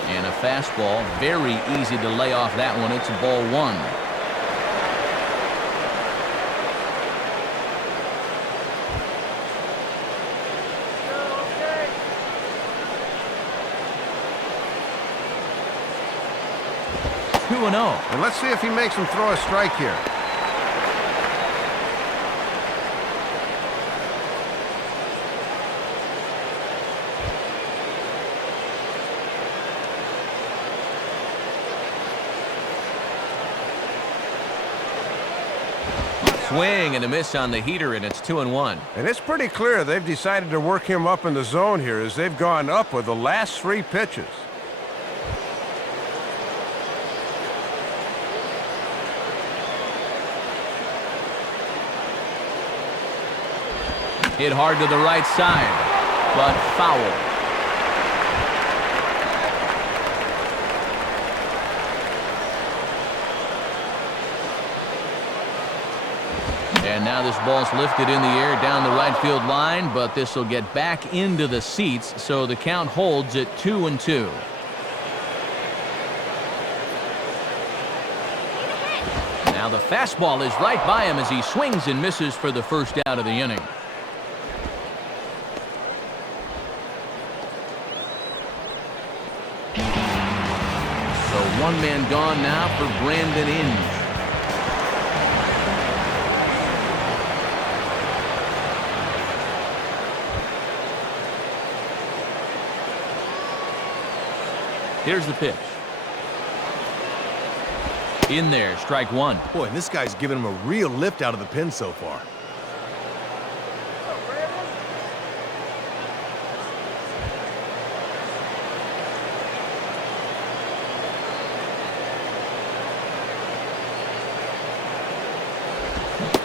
And a fastball, very easy to lay off that one. It's ball 1. And let's see if he makes him throw a strike here. swing and a miss on the heater, and it's 2-1. And it's pretty clear they've decided to work him up in the zone here as they've gone up with the last 3 pitches. Hit hard to the right side, but foul. And now this ball's lifted in the air down the right field line, but this will get back into the seats, so the count holds at 2-2. Now the fastball is right by him as he swings and misses for the first out of the inning. So one man gone now for Brandon Inge. Here's the pitch. In there, strike one. Boy, this guy's giving him a real lift out of the pen so far.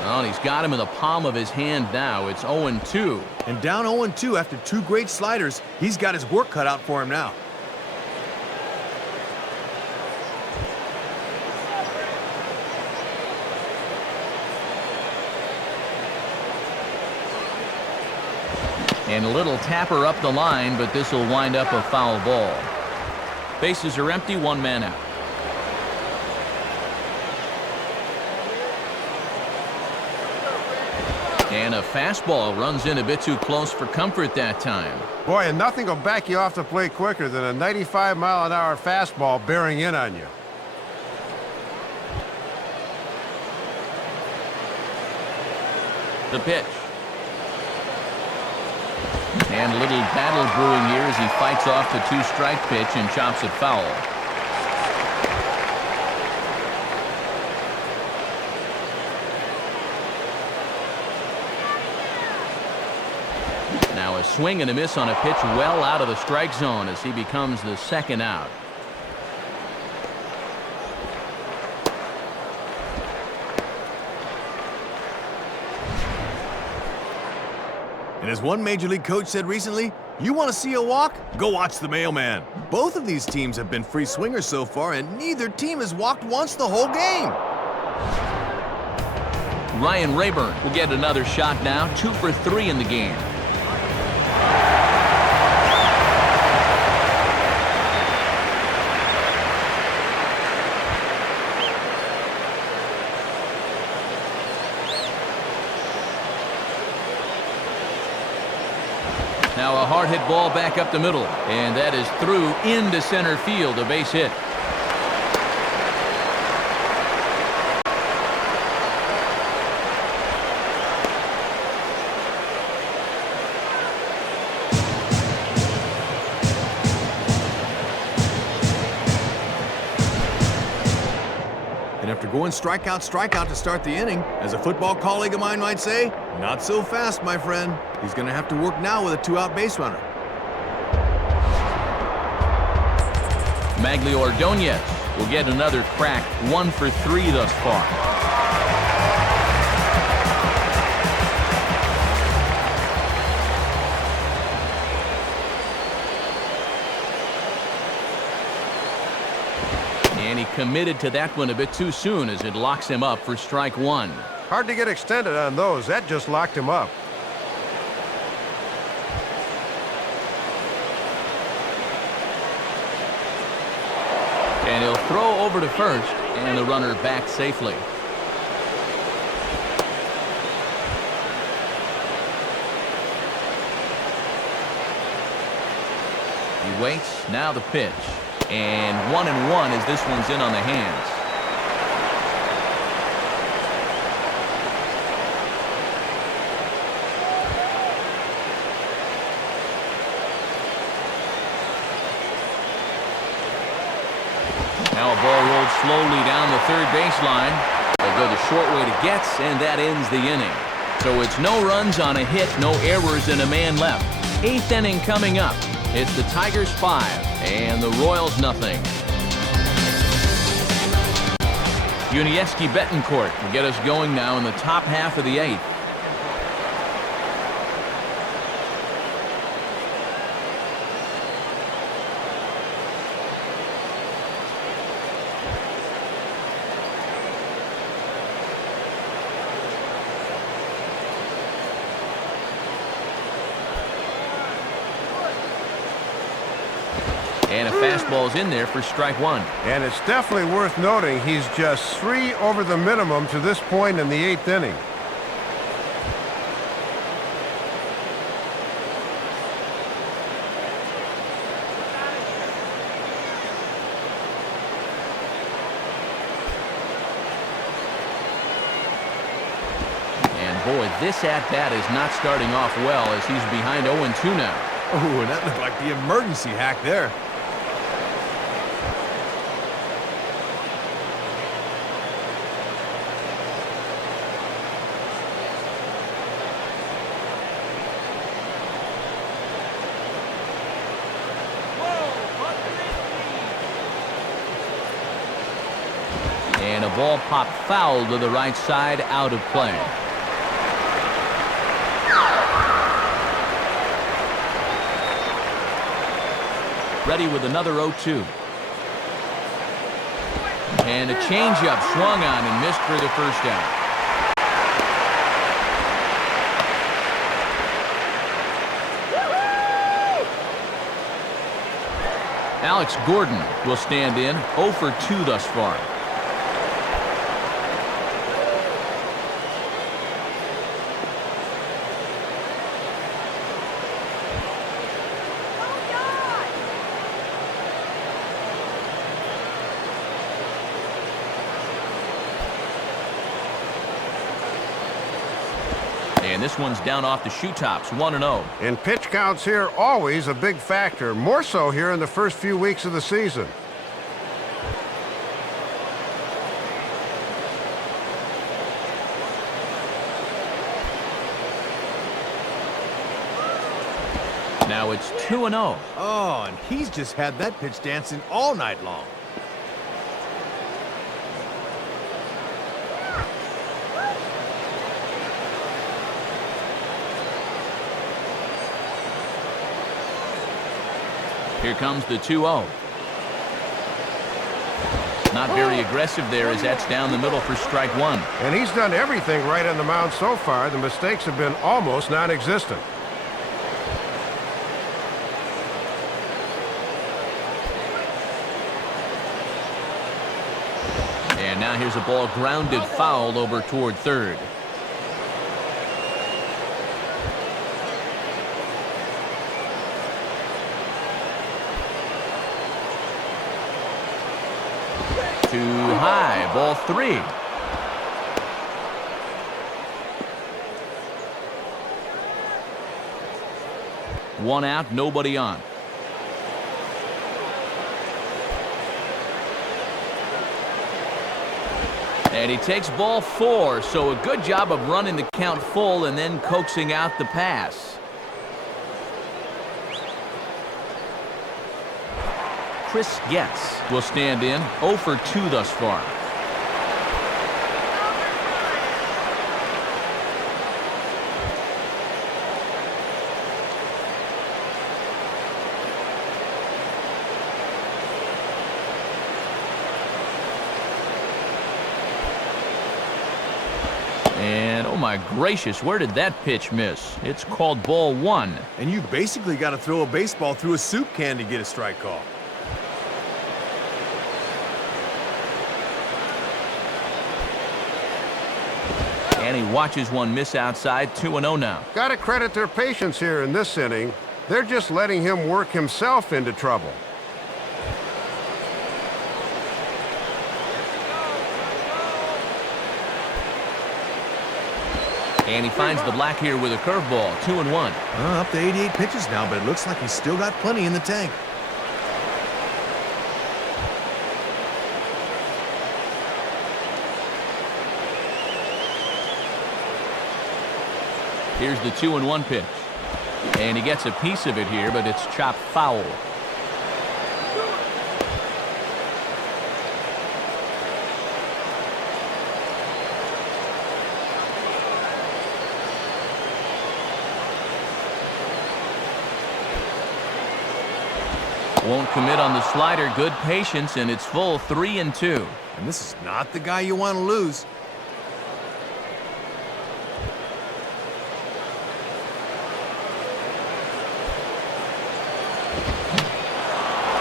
Well, he's got him in the palm of his hand now. It's 0-2. And down 0-2 after 2 great sliders, he's got his work cut out for him now. And a little tapper up the line, but this will wind up a foul ball. Bases are empty, 1 man out. And a fastball runs in a bit too close for comfort that time. Boy, and nothing will back you off the plate quicker than a 95-mile-an-hour fastball bearing in on you. The pitch. And a little battle brewing here as he fights off the 2-strike pitch and chops it foul. Now a swing and a miss on a pitch well out of the strike zone as he becomes the second out. And as one Major League coach said recently, you want to see a walk? Go watch the mailman. Both of these teams have been free swingers so far, and neither team has walked once the whole game. Ryan Rayburn will get another shot now, 2 for 3 in the game. Now a hard hit ball back up the middle, and that is through into center field, a base hit. And after going strikeout to start the inning, as a football colleague of mine might say, not so fast, my friend. He's going to have to work now with a 2-out base runner. Magley Ordonez will get another crack, 1 for 3 thus far. And he committed to that one a bit too soon as it locks him up for strike 1. Hard to get extended on those. That just locked him up. And he'll throw over to first, and the runner back safely. He waits, now the pitch. And 1-1 as this one's in on the hands. Now a ball rolled slowly down the third baseline. A go the short way to Getz, and that ends the inning. So it's no runs on a hit, no errors, and a man left. 8th inning coming up. It's the Tigers 5 and the Royals nothing. Unieski Betancourt will get us going now in the top half of the 8th. And a fastball's in there for strike one. And it's definitely worth noting he's just 3 over the minimum to this point in the 8th inning. And boy, this at-bat is not starting off well as he's behind 0-2 now. Oh, and that looked like the emergency hack there. And a ball popped foul to the right side, out of play. Ready with another 0-2. And a changeup swung on and missed for the first out. Alex Gordon will stand in, 0 for 2 thus far. And this one's down off the shoe tops, 1-0. And pitch counts here always a big factor, more so here in the first few weeks of the season. Now it's 2-0. Oh, and he's just had that pitch dancing all night long. Here comes the 2-0. Not very aggressive there as that's down the middle for strike one. And he's done everything right on the mound so far. The mistakes have been almost non-existent. And now here's a ball grounded foul over toward third. Too high, ball 3. One out, nobody on. And he takes ball 4, so a good job of running the count full and then coaxing out the pass. Chris Getz will stand in, 0 for 2 thus far. And oh my gracious, where did that pitch miss? It's called ball 1. And you basically got to throw a baseball through a soup can to get a strike call. And he watches one miss outside, 2-0 now. Got to credit their patience here in this inning. They're just letting him work himself into trouble. And he finds the black here with a curveball, 2-1. Up to 88 pitches now, but it looks like he's still got plenty in the tank. Here's the 2-1 pitch. And he gets a piece of it here, but it's chopped foul. Won't commit on the slider. Good patience, and it's full 3-2. And this is not the guy you want to lose.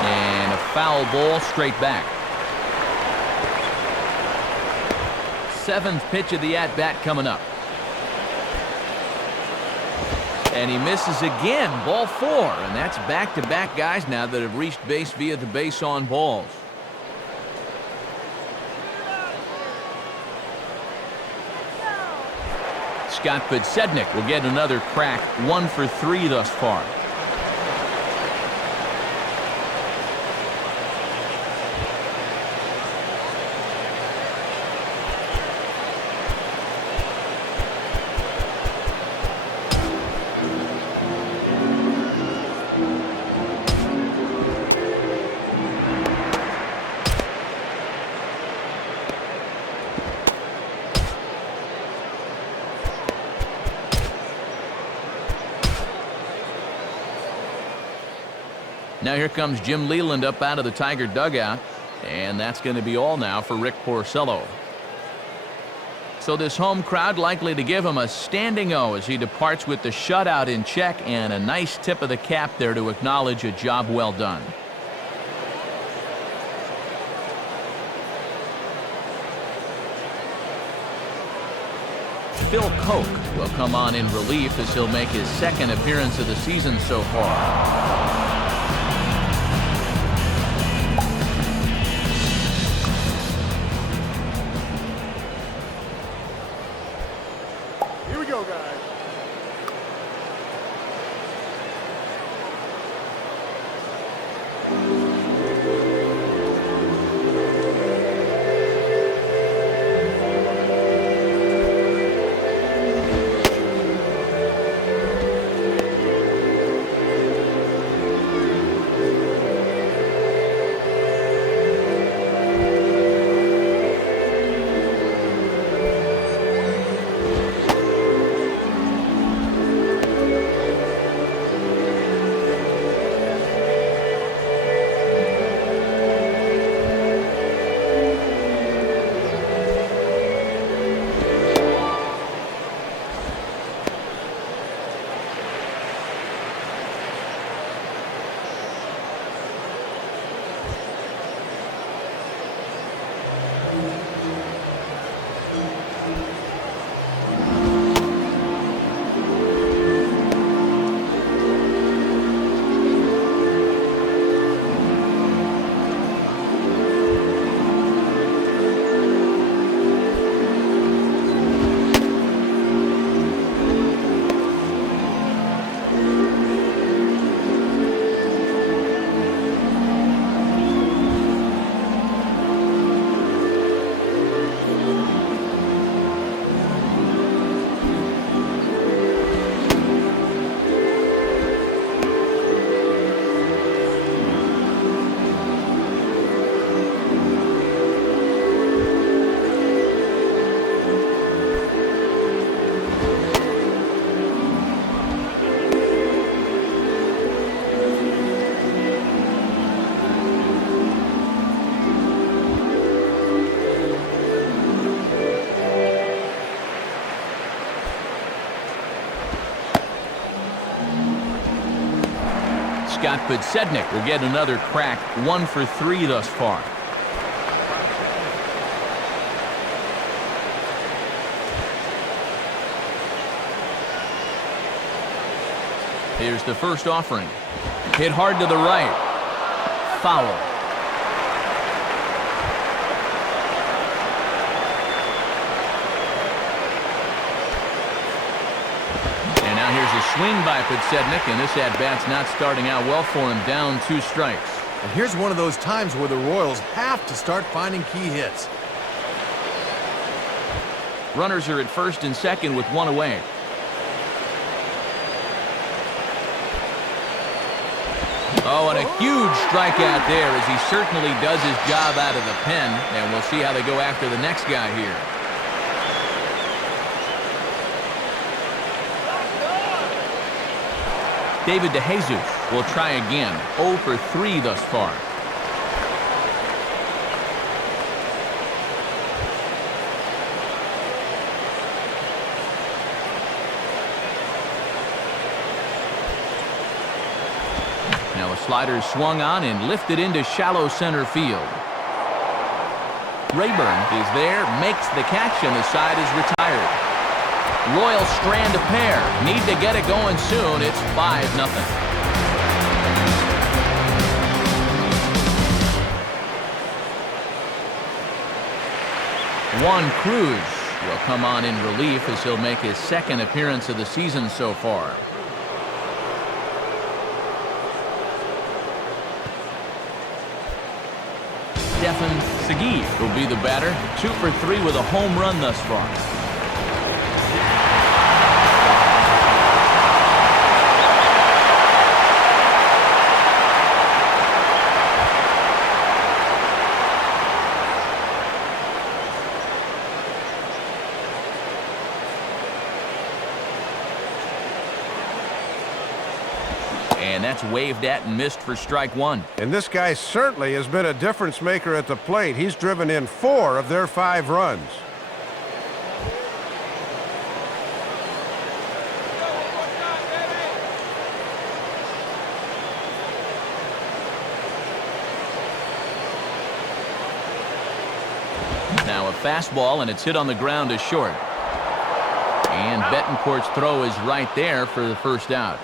And a foul ball straight back. 7th pitch of the at-bat coming up. And he misses again, ball 4. And that's back-to-back guys now that have reached base via the base on balls. Scott Podsednik will get another crack, 1 for 3 thus far. Now here comes Jim Leland up out of the Tiger dugout, and that's going to be all now for Rick Porcello. So this home crowd likely to give him a standing O as he departs with the shutout in check, and a nice tip of the cap there to acknowledge a job well done. Phil Koch will come on in relief as he'll make his 2nd appearance of the season so far. Here we go, guys. Scott Podsednik will get another crack, 1 for 3 thus far. Here's the first offering. Hit hard to the right. Foul. And now here's a swing by Podsednik, and this at-bat's not starting out well for him. Down 2 strikes. And here's one of those times where the Royals have to start finding key hits. Runners are at first and second with 1 away. Oh, and a huge strikeout there as he certainly does his job out of the pen. And we'll see how they go after the next guy here. David DeJesus will try again. 0 for 3 thus far. Now a slider swung on and lifted into shallow center field. Rayburn is there, makes the catch, and the side is retired. Royals strand a pair. Need to get it going soon. It's 5-0. Juan Cruz will come on in relief as he'll make his second appearance of the season so far. Stephen Segui will be the batter. 2 for 3 with a home run thus far. And that's waved at and missed for strike 1. And this guy certainly has been a difference maker at the plate. He's driven in 4 of their 5 runs. Now a fastball, and it's hit on the ground to short. And Betancourt's throw is right there for the first out.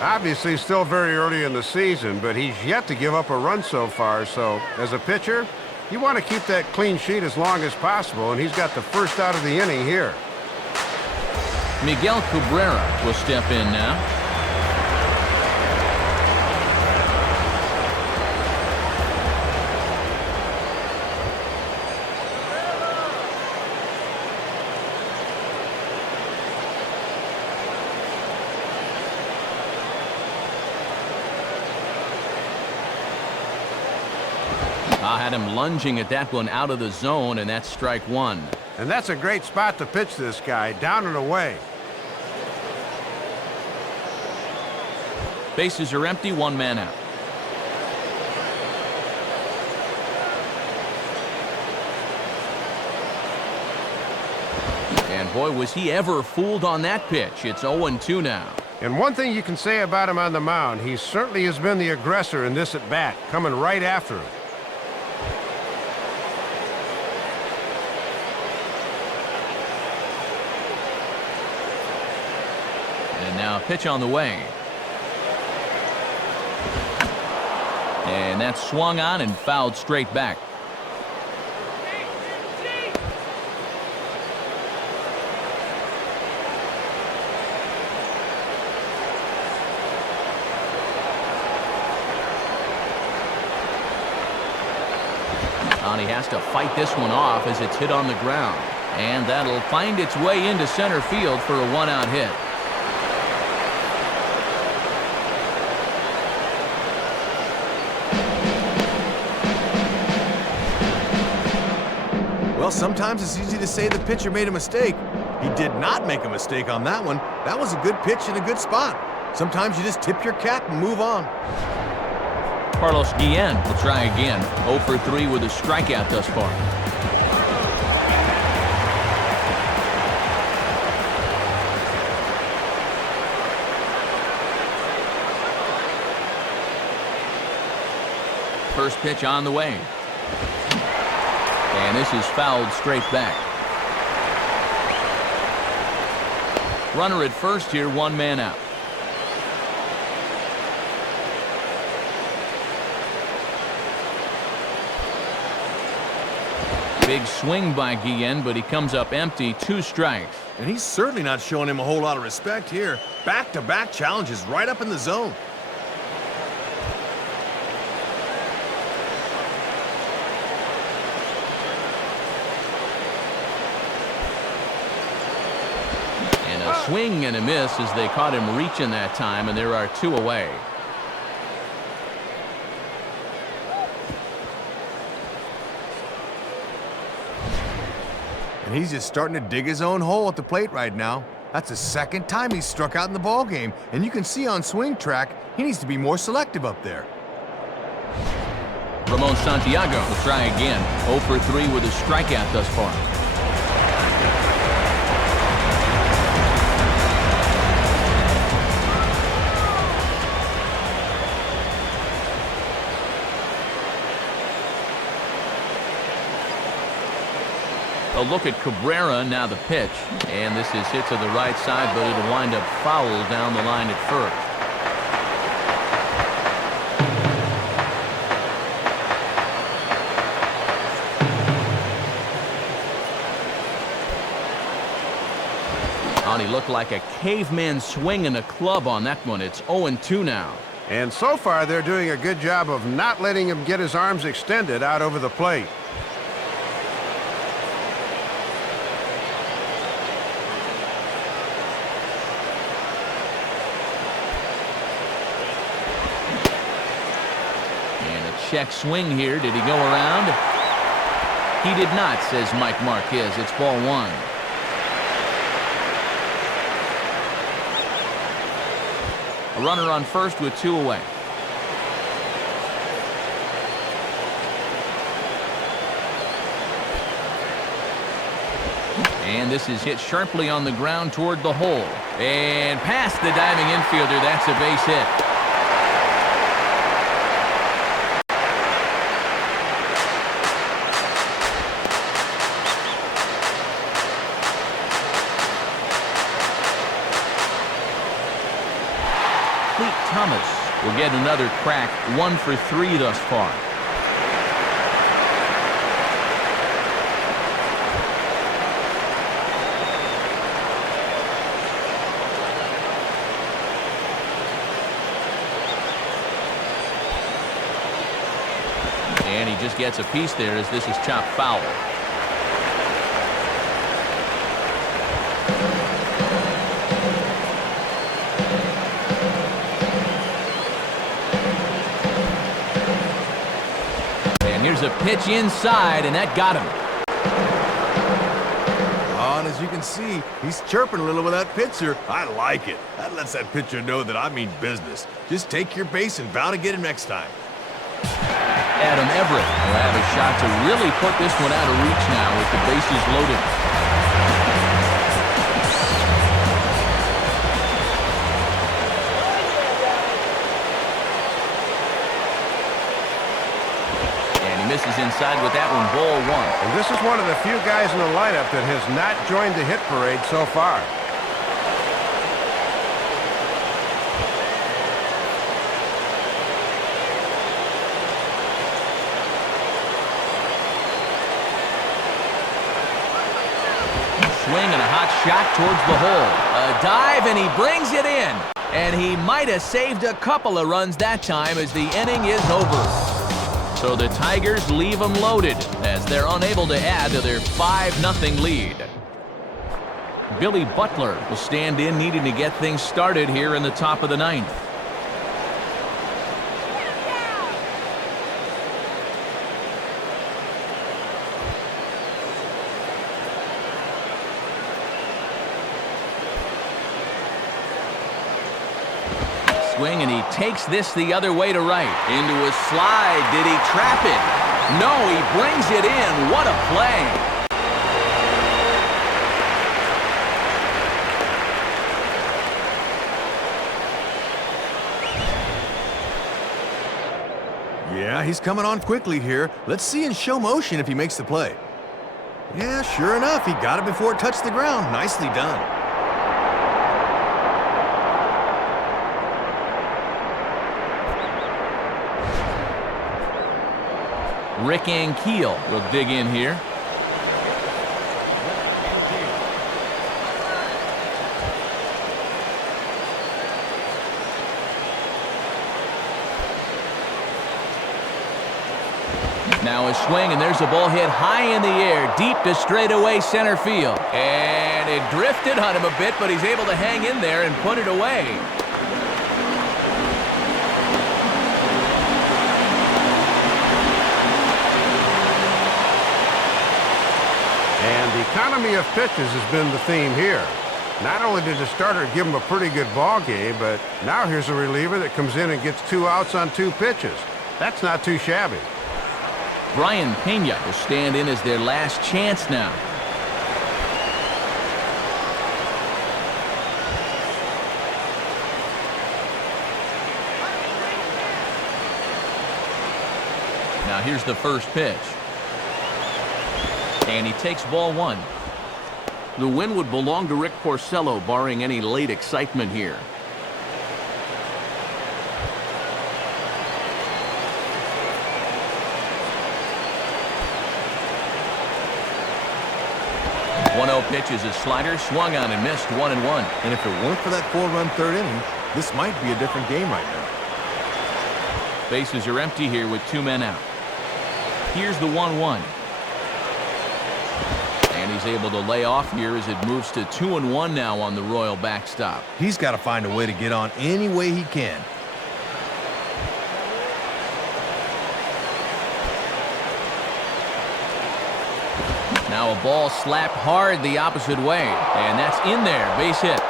Obviously still very early in the season, but he's yet to give up a run so far. So as a pitcher, you want to keep that clean sheet as long as possible, and he's got the first out of the inning here. Miguel Cabrera will step in now. Had him lunging at that one out of the zone, and that's strike 1. And that's a great spot to pitch this guy, down and away. Bases are empty, 1 man out. And boy, was he ever fooled on that pitch. It's 0-2 now. And one thing you can say about him on the mound, he certainly has been the aggressor in this at bat, coming right after him. And now a pitch on the way. And that's swung on and fouled straight back. And he has to fight this one off as it's hit on the ground. And that'll find its way into center field for a 1-out hit. Well, sometimes it's easy to say the pitcher made a mistake. He did not make a mistake on that one. That was a good pitch in a good spot. Sometimes you just tip your cap and move on. Carlos Guillen will try again. 0 for 3 with a strikeout thus far. First pitch on the way. And this is fouled straight back. Runner at first here, 1 man out. Big swing by Guillen, but he comes up empty, 2 strikes. And he's certainly not showing him a whole lot of respect here. Back-to-back challenges right up in the zone. swing and a miss as they caught him reaching that time, and there are 2 away. And he's just starting to dig his own hole at the plate right now. That's the second time he's struck out in the ball game, and you can see on swing track he needs to be more selective up there. Ramon Santiago will try again. 0 for 3 with a strikeout thus far. A look at Cabrera, now the pitch. And this is hit to the right side, but it'll wind up foul down the line at first. He looked like a caveman swinging a club on that one. It's 0-2 now. And so far, they're doing a good job of not letting him get his arms extended out over the plate. And a check swing here. Did he go around? He did not, says Mike Marquez. It's ball 1. A runner on first with 2 away. And this is hit sharply on the ground toward the hole. And past the diving infielder. That's a base hit. Thomas will get another crack. 1 for 3 thus far. And he just gets a piece there as this is chopped foul. Here's a pitch inside, and that got him. And as you can see, he's chirping a little with that pitcher. I like it. That lets that pitcher know that I mean business. Just take your base and vow to get him next time. Adam Everett will have a shot to really put this one out of reach now with the bases loaded. Misses inside with that one, ball 1. And this is one of the few guys in the lineup that has not joined the hit parade so far. Swing and a hot shot towards the hole. A dive, and he brings it in. And he might have saved a couple of runs that time as the inning is over. So the Tigers leave them loaded as they're unable to add to their 5-0 lead. Billy Butler will stand in, needing to get things started here in the top of the 9th. Swing, and he takes this the other way to right. Into a slide. Did he trap it? No, he brings it in. What a play. Yeah, he's coming on quickly here. Let's see in show motion if he makes the play. Yeah, sure enough, he got it before it touched the ground. Nicely done. Rick Ankiel will dig in here. Now a swing, and there's a ball hit high in the air, deep to straightaway center field. And it drifted on him a bit, but he's able to hang in there and put it away. And the economy of pitches has been the theme here. Not only did the starter give him a pretty good ball game, but now here's a reliever that comes in and gets 2 outs on 2 pitches. That's not too shabby. Brian Pena will stand in as their last chance now. Now here's the first pitch. And he takes ball 1. The win would belong to Rick Porcello, barring any late excitement here. Pitch is his slider, swung on and missed, 1-1. And if it weren't for that 4-run third inning, this might be a different game right now. Bases are empty here with 2 men out. Here's the 1-1. And he's able to lay off here as it moves to 2-1 now on the Royal backstop. He's got to find a way to get on any way he can. Now a ball slapped hard the opposite way, and that's in there, base hit.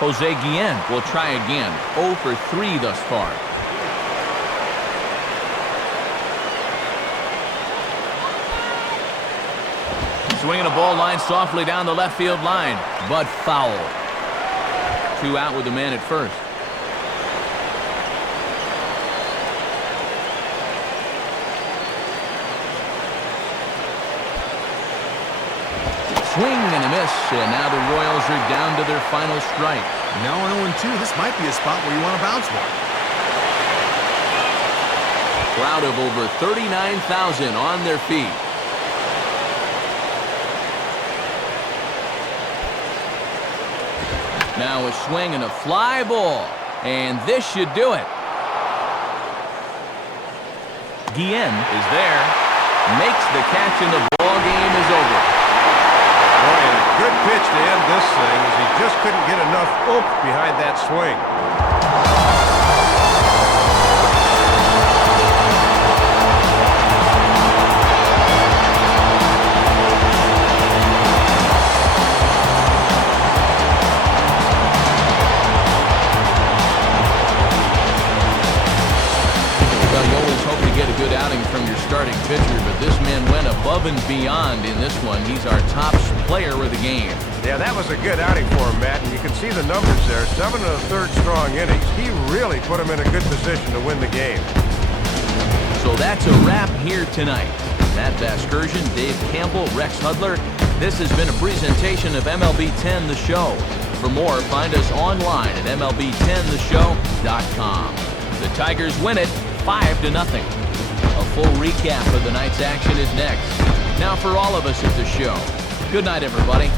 Jose Guillen will try again, 0 for 3 thus far. Swinging a ball line softly down the left field line, but foul. 2 out with the man at first. Swing and a miss, and now the Royals are down to their final strike. Now 0-2, this might be a spot where you want to bounce one. Crowd of over 39,000 on their feet. Now a swing and a fly ball, and this should do it. Guillen is there, makes the catch, and the ball game is over. Boy, and a good pitch to end this thing as he just couldn't get enough oomph behind that swing. Get a good outing from your starting pitcher, but this man went above and beyond in this one. He's our top player of the game. Yeah, that was a good outing for him, Matt, and you can see the numbers there. 7 1/3 strong innings. He really put him in a good position to win the game. So that's a wrap here tonight. Matt Vasgersian, Dave Campbell, Rex Hudler. This has been a presentation of MLB 10 The Show. For more, find us online at MLB10theshow.com. The Tigers win it 5-0. A full recap of the night's action is next. Now for all of us at the show, good night, everybody.